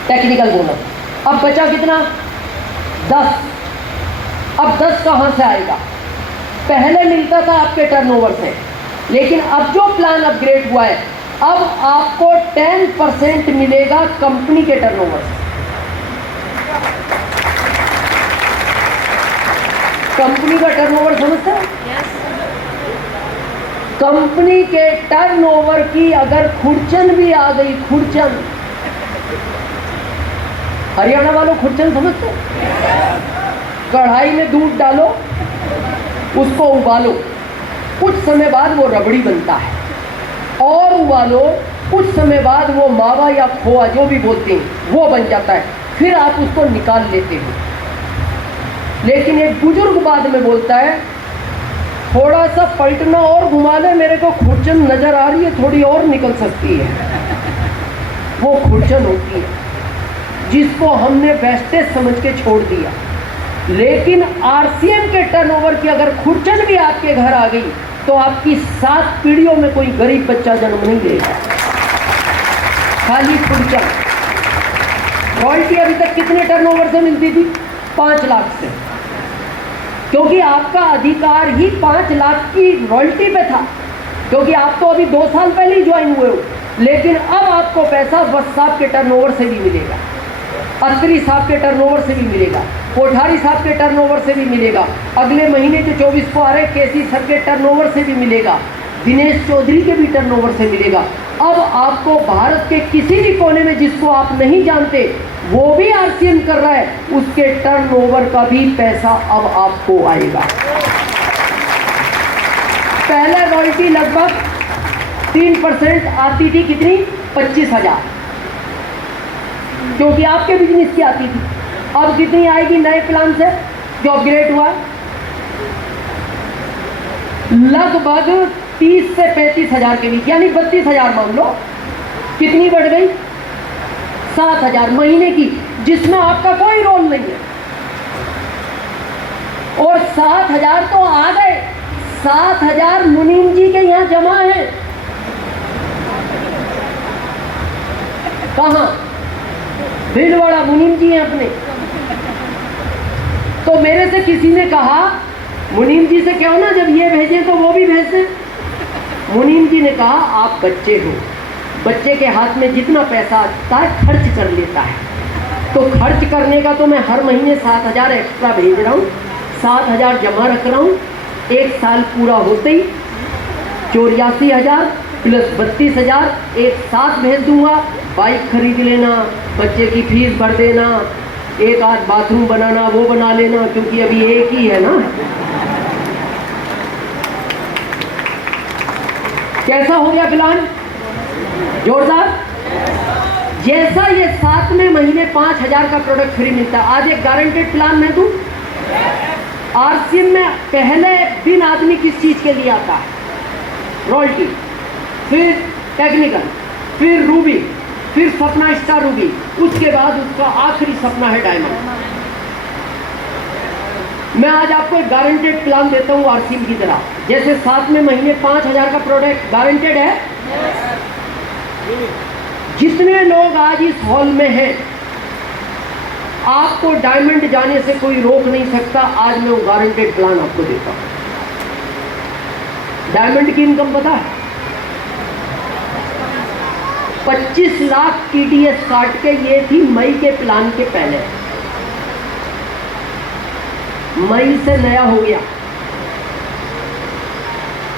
टेक्निकल बोनस। अब बचा कितना? 10। अब 10 कहाँ से आएगा? पहले मिलता था आपके टर्नओवर से, लेकिन अब जो प्लान अपग्रेड हुआ है, अब आपको 10% मिलेगा कंपनी के टर्नओवर से। कंपनी का टर्नओवर समझते हो? कंपनी के टर्नओवर की अगर खुरचन भी आ गई, खुरचन, हरियाणा वालों खुरचन समझते हो? कढ़ाई में दूध डालो, उसको उबालो, कुछ समय बाद वो रबड़ी बनता है, और उबालो, कुछ समय बाद वो मावा या खोआ जो भी बोलते हैं वो बन जाता है, फिर आप उसको निकाल लेते हो। लेकिन एक बुजुर्ग बाद में बोलता है, थोड़ा सा पलटना और घुमा ले, मेरे को खुरचन नजर आ रही है, थोड़ी और निकल सकती है। वो खुरचन होती है जिसको हमने वेस्टेज समझ के छोड़ दिया। लेकिन आरसीएम के टर्नओवर की अगर खुरचन भी आपके घर आ गई तो आपकी 7 पीढ़ियों में कोई गरीब बच्चा जन्म नहीं लेगा, खाली खुरचन। रॉयल्टी अभी तक कितने टर्नओवर से मिलती थी? 5 लाख से, क्योंकि आपका अधिकार ही 5 लाख की रॉयल्टी पे था, क्योंकि आप तो अभी 2 साल पहले ही ज्वाइन हुए हो। लेकिन अब आपको पैसा वत्स साहब के टर्नओवर से भी मिलेगा, अत्री साहब के टर्नओवर से भी मिलेगा, कोठारी साहब के टर्नओवर से भी मिलेगा, अगले महीने के 24 को आ रहे केसी सर के टर्नओवर से भी मिलेगा, दिनेश चौधरी के भी टर्नओवर से मिलेगा। अब आपको भारत के किसी भी कोने में जिसको आप नहीं जानते वो भी आरसीएम कर रहा है, उसके टर्नओवर का भी पैसा अब आपको आएगा। पहले रॉयल्टी लगभग 3% आती थी, कितनी? 25,000, क्योंकि आपके बिजनेस की आती थी। अब कितनी आएगी नए प्लान से जो अपग्रेड हुआ? लगभग 30 से 35,000 के बीच, यानी 32,000 मान लो। कितनी बढ़ गई? 7,000 महीने की, जिसमें आपका कोई रोल नहीं है। और 7,000 तो आ गए, 7,000 मुनीम जी के यहाँ जमा है। कहाँ? भीलवाड़ा मुनीम जी हैं अपने। तो मेरे से किसी ने कहा, मुनीम जी से क्या हो ना, जब ये भेजें तो वो भी भेज दें। मुनीम जी ने कहा, आप बच्चे हो, बच्चे के हाथ में जितना पैसा आता है खर्च कर लेता है, तो खर्च करने का तो मैं हर महीने 7,000 एक्स्ट्रा भेज रहा हूँ, 7,000 जमा रख रहा हूँ। 1 साल पूरा होते ही 84,000 प्लस 32,000 एक साथ भेज दूंगा। बाइक खरीद लेना, बच्चे की फीस भर देना, एक आध बाथरूम बनाना वो बना लेना, क्योंकि अभी एक ही है ना। कैसा हो गया प्लान? जोरदार। जैसा ये 7वें महीने 5,000 का प्रोडक्ट फ्री मिलता है, आज एक गारंटेड प्लान में दूं। आरसीएम में पहले दिन आदमी किस चीज के लिए आता है? रॉयल्टी, फिर टेक्निकल, फिर रूबी, फिर सपना स्टार रूबी, उसके बाद उसका आखिरी सपना है डायमंड। मैं आज आपको एक गारंटेड प्लान देता हूं आरसीएम की तरह। जैसे 7वें महीने 5,000 का प्रोडक्ट गारंटेड है। जितने लोग आज इस हॉल में हैं, आपको डायमंड जाने से कोई रोक नहीं सकता। आज मैं वो गारंटेड प्लान आपको देता हूं। डायमंड की इनकम पता है? 25 लाख टीडीएस काट के, ये थी मई के प्लान के पहले। मई से नया हो गया,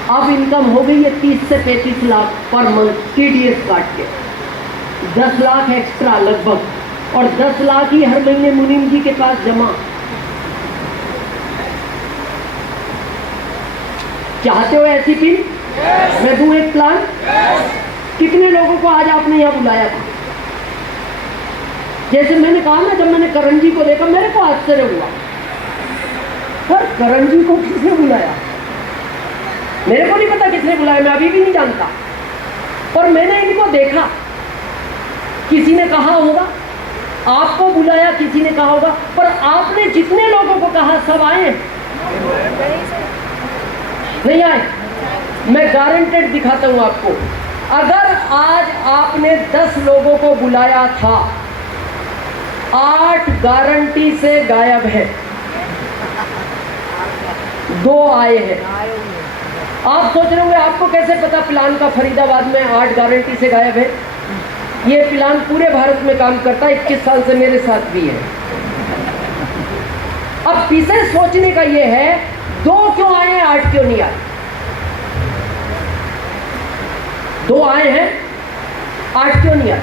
अब इनकम हो गई है 30 से 35 लाख पर मंथ टीडीएस काट के। 10 लाख एक्स्ट्रा लगभग, और 10 लाख ही हर महीने मुनीम जी के पास जमा। चाहते हो ऐसी पिन? मैं दूं एक प्लान? कितने लोगों को आज आपने यहाँ बुलाया था? जैसे मैंने कहा ना, जब मैंने करण जी को देखा मेरे को आश्चर्य हुआ, सर करण जी को किसने बुलाया? मेरे को नहीं पता किसने बुलाया, मैं अभी भी नहीं जानता, पर मैंने इनको देखा। किसी ने कहा होगा, आपको बुलाया, किसी ने कहा होगा, पर आपने जितने लोगों को कहा सब आए? नहीं आए। मैं गारंटेड दिखाता हूं आपको। अगर आज आपने 10 लोगों को बुलाया था, 8 गारंटी से गायब है, 2 आए हैं। आप सोच रहे होंगे आपको कैसे पता प्लान का फरीदाबाद में 8 गारंटी से गायब है? ये प्लान पूरे भारत में काम करता है, 21 साल से मेरे साथ भी है। अब विषय सोचने का ये है, 2 क्यों आए हैं, 8 क्यों नहीं आए? 2 आए हैं, 8 क्यों नहीं आए?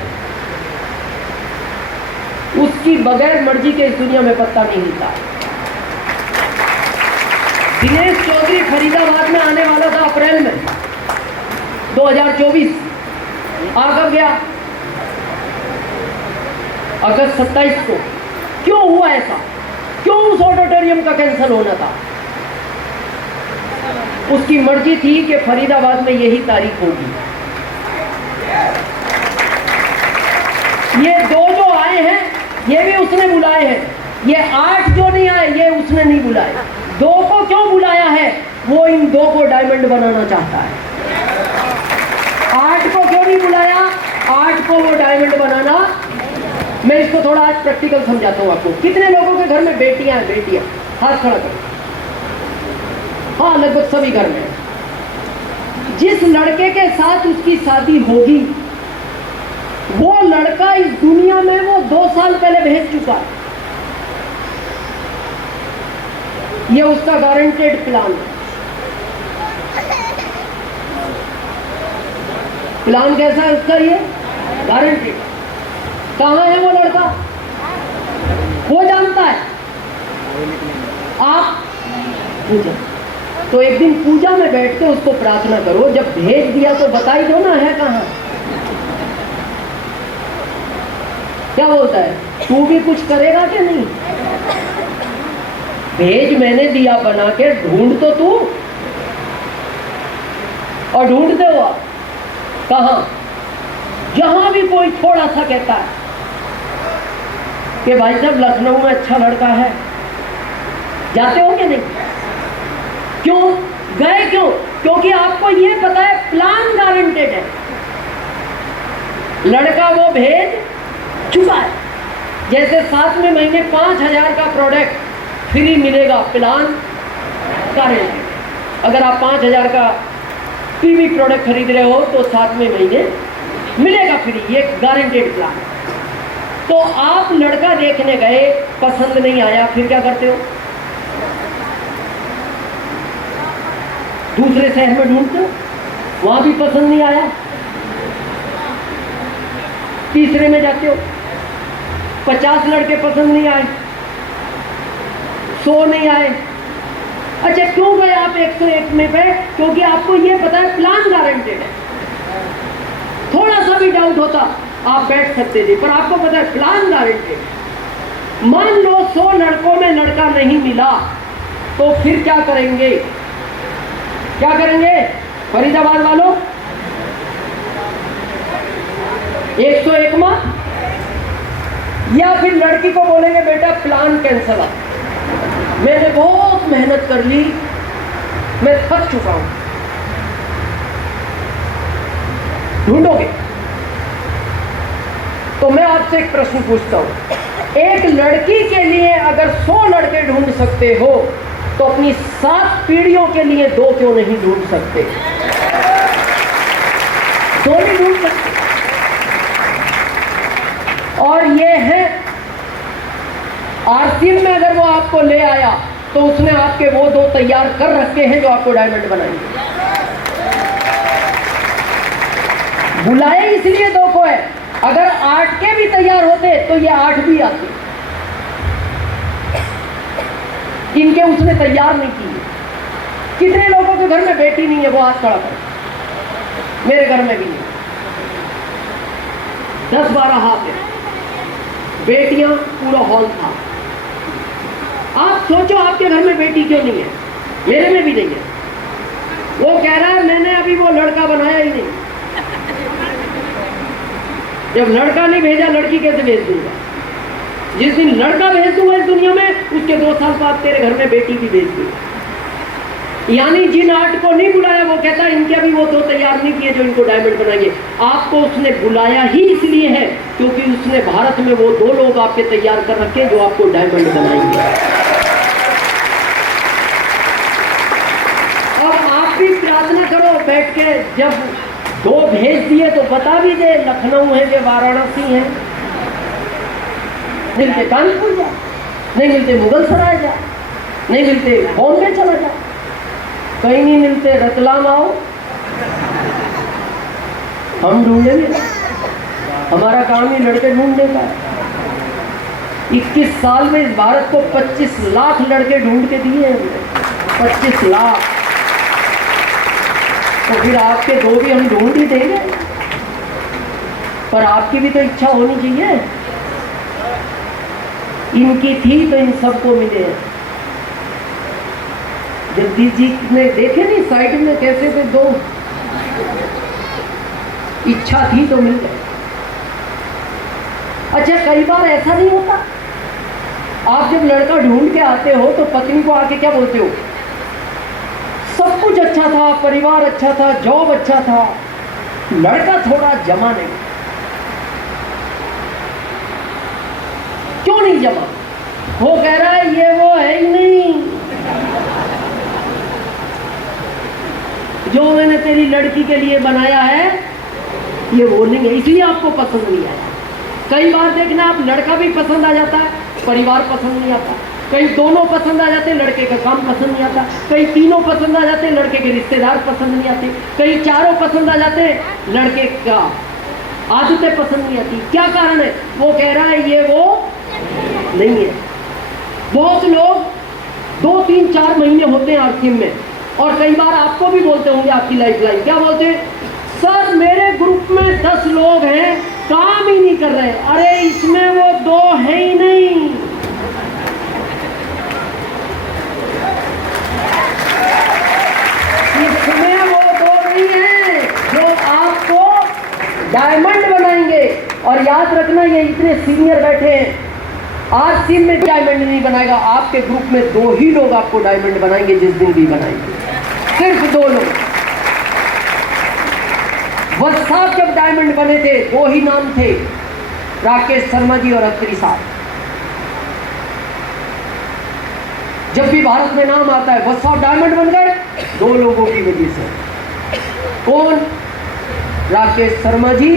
उसकी बगैर मर्जी के इस दुनिया में पत्ता नहीं हिलता। दिनेश चौधरी फरीदाबाद में आने वाला था अप्रैल में 2024, आ कब गया? अगस्त 27 को। क्यों हुआ ऐसा? क्यों उस ऑडिटोरियम का कैंसिल होना था? उसकी मर्जी थी कि फरीदाबाद में यही तारीख होगी। ये 2 जो आए हैं ये भी उसने बुलाए हैं, ये 8 जो नहीं आए ये उसने नहीं बुलाए। 2 को क्यों बुलाया है? वो इन 2 को डायमंड बनाना चाहता है। 8 को क्यों नहीं बुलाया? 8 को वो डायमंड बनाना। मैं इसको थोड़ा आज प्रैक्टिकल समझाता हूँ आपको। कितने लोगों के घर में बेटियां हैं? बेटियां, हाथ खड़ा करो। हाँ, लगभग सभी घर में। जिस लड़के के साथ उसकी शादी होगी वो लड़का इस दुनिया में वो 2 साल पहले भेज चुका है। ये उसका गारंटेड प्लान है। प्लान कैसा है उसका? ये गारंटेड। कहाँ है वो लड़का? वो जानता है। आप पूजा, तो एक दिन पूजा में बैठ के उसको प्रार्थना करो, जब भेज दिया तो बता ही दो ना है कहाँ। क्या बोलता है? तू भी कुछ करेगा कि नहीं? भेज मैंने दिया बना के, ढूंढ तो तू। और ढूंढते हो आप कहाँ? जहां भी कोई थोड़ा सा कहता है कि भाई साहब लखनऊ में अच्छा लड़का है, जाते हो कि नहीं? क्यों गए? क्यों? क्योंकि आपको ये पता है प्लान गारंटेड है। लड़का वो भेज चुका है। जैसे 7वें महीने 5,000 का प्रोडक्ट फ्री मिलेगा, प्लान गारंटेड। अगर आप 5,000 का टीवी प्रोडक्ट खरीद रहे हो तो 7वें महीने मिलेगा फ्री, ये गारंटेड प्लान। तो आप लड़का देखने गए, पसंद नहीं आया, फिर क्या करते हो? दूसरे शहर में ढूंढते हो, वहां भी पसंद नहीं आया, तीसरे में जाते हो, 50 लड़के पसंद नहीं आए, 100 नहीं आए। अच्छा, क्यों गए आप 101 में पे? क्योंकि आपको ये पता है प्लान गारंटेड है। थोड़ा सा भी डाउट होता आप बैठ सकते थे, पर आपको पता है प्लान गारंटेड। मान लो 100 लड़कों में लड़का नहीं मिला तो फिर क्या करेंगे? क्या करेंगे फरीदाबाद वालों? 101 में, या फिर लड़की को बोलेंगे बेटा प्लान कैंसल है, मैंने बहुत मेहनत कर ली, मैं थक चुका हूं। ढूंढोगे? तो मैं आपसे एक प्रश्न पूछता हूं, एक लड़की के लिए अगर 100 लड़के ढूंढ सकते हो तो अपनी 7 पीढ़ियों के लिए 2 क्यों नहीं ढूंढ सकते? 2 नहीं ढूंढ सकते। और ये है आरसीएम में, अगर वो आपको ले आया तो उसने आपके वो 2 तैयार कर रखे हैं जो आपको डायमंड बनाएंगे। बुलाए इसलिए 2 को है, अगर 8 के भी तैयार होते तो ये 8 भी आते। इनके उसने तैयार नहीं किए। कितने लोगों के घर में बेटी नहीं है? वो हाथ खड़ा करे। मेरे घर में भी नहीं, 10-12 हाथ है, बेटियां पूरा हॉल था। आप सोचो आपके घर में बेटी क्यों नहीं है? मेरे में भी नहीं है। वो कह रहा है मैंने अभी वो लड़का बनाया ही नहीं। जब लड़का नहीं भेजा, लड़की कैसे भेज दूंगा? जिस दिन लड़का भेज दूंगा इस दुनिया में, उसके 2 साल बाद तेरे घर में बेटी भी भेज दूंगा। यानी जिन 8 को नहीं बुलाया वो कहता है इनके अभी वो 2 तैयार नहीं किए जो इनको डायमंड बनाएंगे। आपको उसने बुलाया ही इसलिए है क्योंकि उसने भारत में वो 2 लोग आपके तैयार कर रखे जो आपको डायमंड बनाएंगे। और आप भी प्रार्थना करो बैठ के, जब 2 भेज दिए तो बता भी दे लखनऊ है कि वाराणसी है, मिलते कानपुर जा, नहीं मिलते मुगल सराय जा। नहीं मिलते बॉम्बे चला जाओ, कहीं नहीं मिलते रतलाम आओ, हम ढूंढेंगे। हमारा काम ही लड़के ढूंढने का है। 21 साल में इस भारत को 25 लाख लड़के ढूंढ के दिए हैं, 25 लाख। तो फिर आपके दो भी हम ढूंढ ही देंगे, पर आपकी भी तो इच्छा होनी चाहिए। इनकी थी तो इन सबको मिले। जगदीश जी ने देखे नहीं साइड में कैसे थे दो, इच्छा थी तो मिल गए। अच्छा, कई बार ऐसा नहीं होता, आप जब लड़का ढूंढ के आते हो तो पत्नी को आके क्या बोलते हो? सब कुछ अच्छा था, परिवार अच्छा था, जॉब अच्छा था, लड़का थोड़ा जमा नहीं। क्यों नहीं जमा? वो कह रहा है ये वो है ही नहीं जो मैंने तेरी लड़की के लिए बनाया है, ये वो नहीं है, इसलिए आपको पसंद नहीं आया। कई बार देखना, आप लड़का भी पसंद आ जाता है, परिवार पसंद नहीं आता। कई दोनों पसंद आ जाते, लड़के का काम पसंद नहीं आता। कई तीनों पसंद आ जाते, लड़के के रिश्तेदार पसंद नहीं आते। कई चारों पसंद आ जाते, लड़के का आदतें पसंद नहीं आती। क्या कारण है? वो कह रहा है ये वो नहीं है। बहुत लोग 2, 3, 4 महीने होते हैं आरसीएम में, और कई बार आपको भी बोलते होंगे, आपकी लाइफलाइन क्या बोलते हैं? सर मेरे ग्रुप में 10 लोग हैं, काम ही नहीं कर रहे। अरे इसमें वो 2 है ही नहीं। इसमें वो 2 नहीं है जो आपको डायमंड बनाएंगे। और याद रखना, ये इतने सीनियर बैठे हैं, आरसीएम में डायमंड नहीं बनाएगा, आपके ग्रुप में 2 ही लोग आपको डायमंड बनाएंगे, जिस दिन भी बनाएंगे, सिर्फ 2 लोग। वह साहब जब डायमंड बने थे, 2 ही नाम थे, राकेश शर्मा जी और अत्री साहब। जब भी भारत में नाम आता है, वह साहब डायमंड बन गए 2 लोगों की वजह से। कौन? राकेश शर्मा जी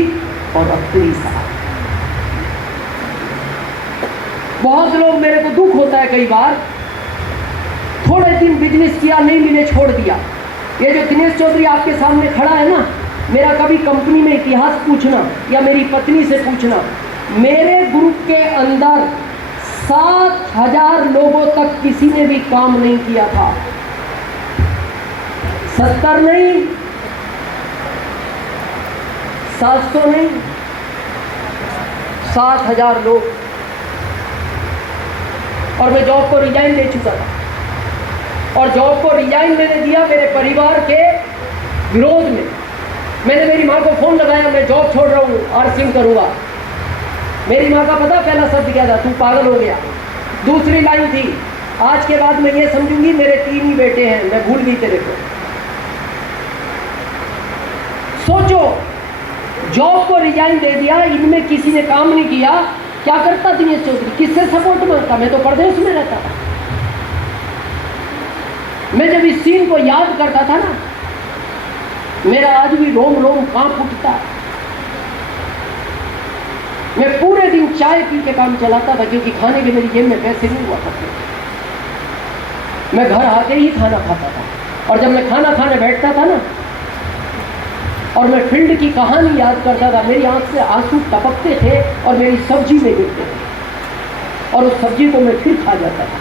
और अत्री साहब। बहुत लोग, मेरे को दुख होता है कई बार, थोड़े दिन बिजनेस किया, नहीं मिले, छोड़ दिया। ये जो दिनेश चौधरी आपके सामने खड़ा है ना, मेरा कभी कंपनी में इतिहास पूछना या मेरी पत्नी से पूछना, मेरे ग्रुप के अंदर 7,000 लोगों तक किसी ने भी काम नहीं किया था। 70 नहीं, 700 नहीं, 7,000 लोग। और मैं जॉब को रिजाइन दे चुका था, और जॉब को रिजाइन मैंने दिया मेरे परिवार के विरोध में। मैंने मेरी माँ को फोन लगाया, मैं जॉब छोड़ रहा हूँ, आरसीएम करूँगा। मेरी माँ का पता पहला शब्द क्या था? तू पागल हो गया। दूसरी लाइन थी, आज के बाद मैं ये समझूंगी मेरे 3 ही बेटे हैं, मैं भूल गई तेरे को। सोचो, जॉब को रिजाइन दे दिया, इनमें किसी ने काम नहीं किया। क्या करता दिनेश चौधरी? किससे सपोर्ट मांगता? मैं तो प्रदेश में रहता था। मैं जब इस सीन को याद करता था ना, मेरा आज भी रोम रोम कांप उठता है। मैं पूरे दिन चाय पी के काम चलाता था, क्योंकि खाने के मेरी जेब में पैसे नहीं हुआ करते। मैं घर आके ही खाना खाता था, और जब मैं खाना खाने बैठता था ना, और मैं फील्ड की कहानी याद करता था, मेरी आंख से आंसू टपकते थे और मेरी सब्जी में गिरते थे, और उस सब्जी को मैं फिर खा जाता था।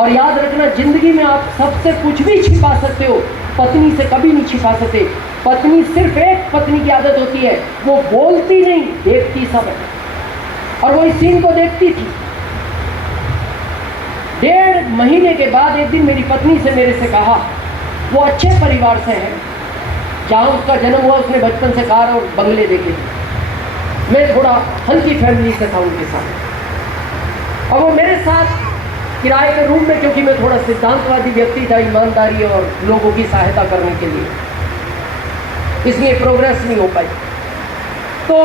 और याद रखना, जिंदगी में आप सबसे कुछ भी छिपा सकते हो, पत्नी से कभी नहीं छिपा सकते। पत्नी, सिर्फ एक पत्नी की आदत होती है, वो बोलती नहीं, देखती सब है। और वो इस सीन को देखती थी। 1.5 महीने के बाद एक दिन मेरी पत्नी से मेरे से कहा, वो अच्छे परिवार से है, जहाँ उसका जन्म हुआ उसने बचपन से कार और बंगले देखे थे। मैं थोड़ा हल्की फैमिली से था उनके साथ, और वो मेरे साथ किराए के रूम में, क्योंकि मैं थोड़ा सिद्धांतवादी व्यक्ति था, ईमानदारी और लोगों की सहायता करने के लिए, इसलिए प्रोग्रेस नहीं हो पाई। तो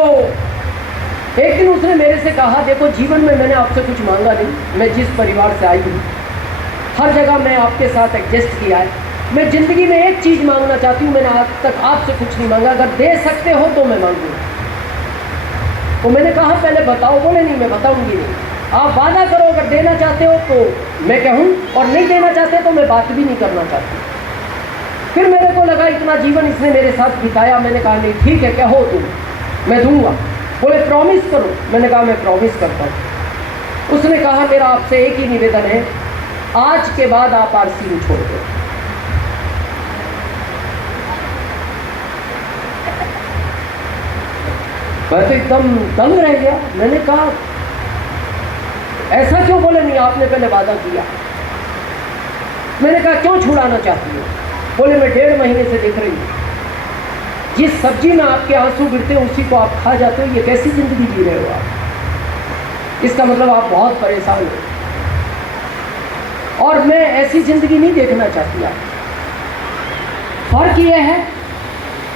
एक दिन उसने मेरे से कहा, देखो जीवन में मैंने आपसे कुछ मांगा नहीं, मैं जिस परिवार से आई हूँ हर जगह मैं आपके साथ एडजस्ट किया है। मैं ज़िंदगी में एक चीज़ मांगना चाहती हूँ, मैंने आज तक आपसे कुछ नहीं मांगा, अगर दे सकते हो तो मैं मांगूँगा। तो मैंने कहा पहले बताओ। बोले नहीं, मैं बताऊँगी नहीं, आप वादा करो, अगर देना चाहते हो तो मैं कहूँ, और नहीं देना चाहते तो मैं बात भी नहीं करना चाहती। फिर मेरे को लगा इतना जीवन इसने मेरे साथ बिताया, मैंने कहा नहीं ठीक है, कहो तुम, मैं दूंगा। बोले प्रॉमिस करो, मैंने कहा मैं प्रॉमिस करता हूँ। उसने कहा मेरा आपसे एक ही निवेदन है, आज के बाद आप आरसीएम छोड़ दो। मैं तो एकदम दंग रह गया। मैंने कहा ऐसा क्यों? बोले नहीं, आपने पहले वादा किया। मैंने कहा क्यों छुड़ाना चाहती हो? बोले मैं 1.5 महीने से देख रही हूँ, जिस सब्जी में आपके आंसू गिरते हैं उसी को आप खा जाते हो। ये कैसी जिंदगी जी रहे हो आप? इसका मतलब आप बहुत परेशान हो, और मैं ऐसी जिंदगी नहीं देखना चाहती। आप फर्क ये है,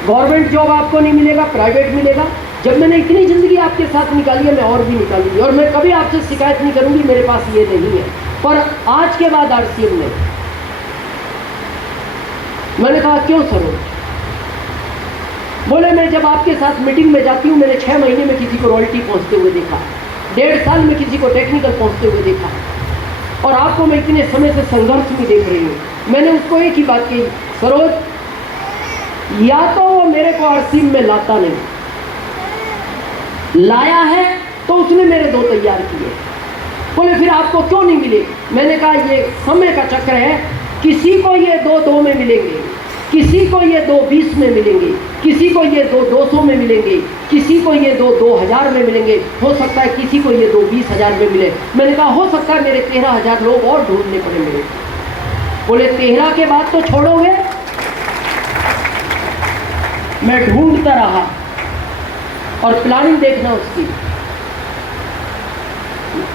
गवर्नमेंट जॉब आपको नहीं मिलेगा, प्राइवेट मिलेगा। जब मैंने इतनी ज़िंदगी आपके साथ निकाली है, मैं और भी निकालूंगी, और मैं कभी आपसे शिकायत नहीं करूंगी, मेरे पास ये नहीं है। पर आज के बाद आरसीएम नहीं। मैंने कहा क्यों सरोज? बोले मैं जब आपके साथ मीटिंग में जाती हूँ, मैंने 6 महीने में किसी को रॉयल्टी पहुँचते हुए देखा, 1.5 साल में किसी को टेक्निकल पहुँचते हुए देखा, और आपको मैं इतने समय से संघर्ष में देख रही हूँ। मैंने उसको एक ही बात कही, सरोज, या तो वो मेरे को आरसीएम में लाता नहीं, लाया है तो उसने मेरे 2 तैयार किए। बोले फिर आपको क्यों नहीं मिले? मैंने कहा ये समय का चक्र है, किसी को ये 2 में मिलेंगे, किसी को ये 2 20 में मिलेंगे, किसी को ये 2 200 में मिलेंगे, किसी को ये 2 2000 में मिलेंगे, हो सकता है किसी को ये 2 20,000 में मिले। मैंने कहा हो सकता है मेरे 13,000 लोग और ढूंढने पड़ेंगे। बोले 13 के बाद तो छोड़ोगे? मैं ढूंढता रहा, और प्लानिंग देखना उसकी।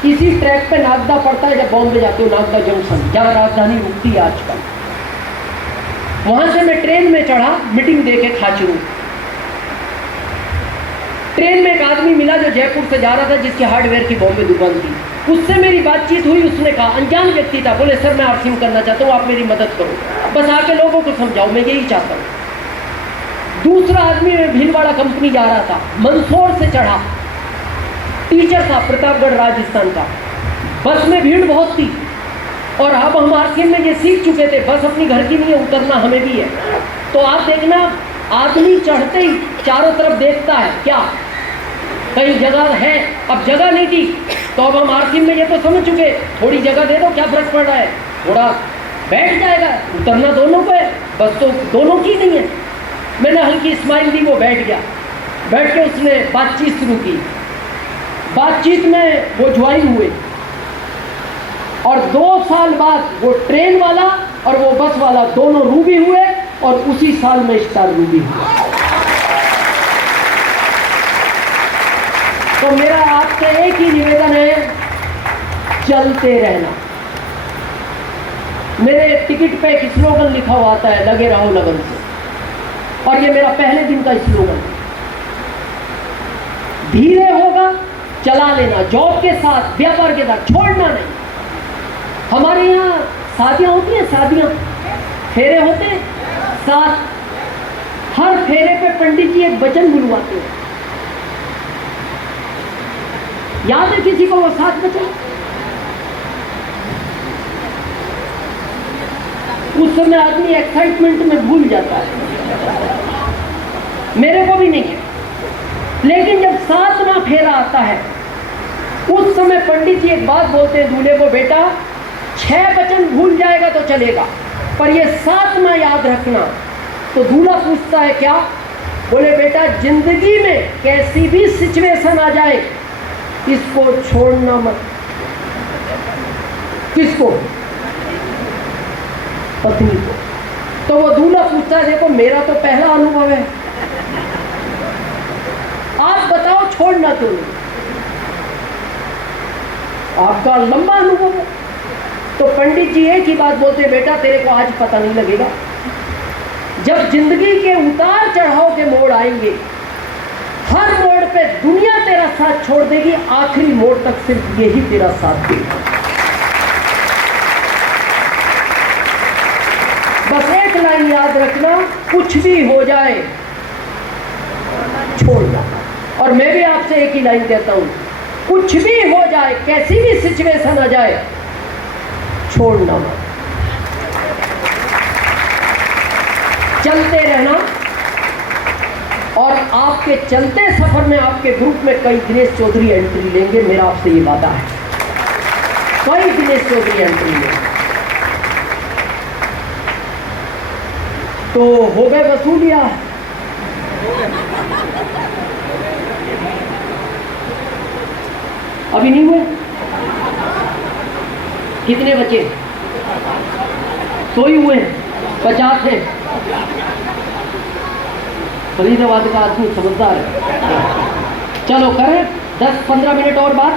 इसी ट्रैक पे नागदा पड़ता है जब बॉम्बे जाते हो, नागदा जंक्शन, जहाँ राजधानी रुकती है आजकल। वहां से मैं ट्रेन में चढ़ा, मीटिंग दे के खाचरू। ट्रेन में एक आदमी मिला जो जयपुर से जा रहा था, जिसकी हार्डवेयर की बॉम्बे दुकान थी। उससे मेरी बातचीत हुई। उसने कहा, अनजान व्यक्ति था, बोले सर मैं आरसीएम करना चाहता हूँ, आप मेरी मदद करो, बस आके लोगों को समझाओ, मैं यही चाहता हूँ। दूसरा आदमी भीलवाड़ा कंपनी जा रहा था, मंदसौर से चढ़ा, टीचर था, प्रतापगढ़ राजस्थान का। बस में भीड़ बहुत थी, और अब हम आरसीएम में ये सीख चुके थे, बस अपनी घर की नहीं है, उतरना हमें भी है। तो आप देखना, आदमी चढ़ते ही चारों तरफ देखता है, क्या कहीं जगह है? अब जगह नहीं थी, तो अब हम आरसीएम में ये तो समझ चुके, थोड़ी जगह दे दो, क्या फर्क पड़ रहा है, थोड़ा बैठ जाएगा, उतरना दोनों को है, बस तो दोनों की नहीं है। मैंने हल्की स्माइल दी, वो बैठ गया। बैठ के उसने बातचीत शुरू की। बातचीत में वो ज्वाइन हुए, और 2 साल बाद वो ट्रेन वाला और वो बस वाला दोनों रूबी हुए, और उसी साल में स्टार रूबी हुआ। तो मेरा आपसे एक ही निवेदन है, चलते रहना। मेरे टिकट पे एक स्लोगन लिखा हुआ आता है, लगे रहो लगन से, और ये मेरा पहले दिन का स्लोगन है। धीरे होगा, चला लेना, जॉब के साथ, व्यापार के साथ, छोड़ना नहीं। हमारे यहाँ शादियाँ होती हैं, शादियाँ, फेरे होते हैं, साथ हर फेरे पे पंडित जी एक वचन बुलवाते हैं। याद है किसी को वो 7 वचन? उस समय आदमी एक्साइटमेंट में भूल जाता है, मेरे को भी नहीं है। लेकिन जब 7वां फेरा आता है, उस समय पंडित जी एक बात बोलते हैं दूल्हे को, बेटा 6 वचन भूल जाएगा तो चलेगा, पर ये 7वां याद रखना। तो दूल्हा पूछता है क्या? बोले बेटा जिंदगी में कैसी भी सिचुएशन आ जाए, इसको छोड़ना मत। किसको? पत्नी को। तो वो दूल्हा पूछता है, देखो मेरा तो पहला अनुभव है, आप बताओ छोड़ना क्यों नहीं? आपका लंबा अनुभव है। तो पंडित जी एक ही बात बोलते, बेटा तेरे को आज पता नहीं लगेगा, जब जिंदगी के उतार चढ़ाव के मोड़ आएंगे, हर मोड़ पे दुनिया तेरा साथ छोड़ देगी, आखिरी मोड़ तक सिर्फ यही तेरा साथ देगा। बस एक लाइन याद रखना, कुछ भी हो जाए छोड़ना। और मैं भी आपसे एक ही लाइन कहता हूं, कुछ भी हो जाए, कैसी भी सिचुएशन आ जाए, छोड़ना मत, चलते रहना। और आपके चलते सफर में आपके ग्रुप में कई दिनेश चौधरी एंट्री लेंगे, मेरा आपसे ये वादा है, कई दिनेश चौधरी एंट्री लेंगे। तो हो गए वसूलिया, अभी नहीं हुए? कितने बचे? 100 ही हुए, 50 है। फरीदाबाद का आदमी समझदार है। चलो करें 10-15 मिनट और बात।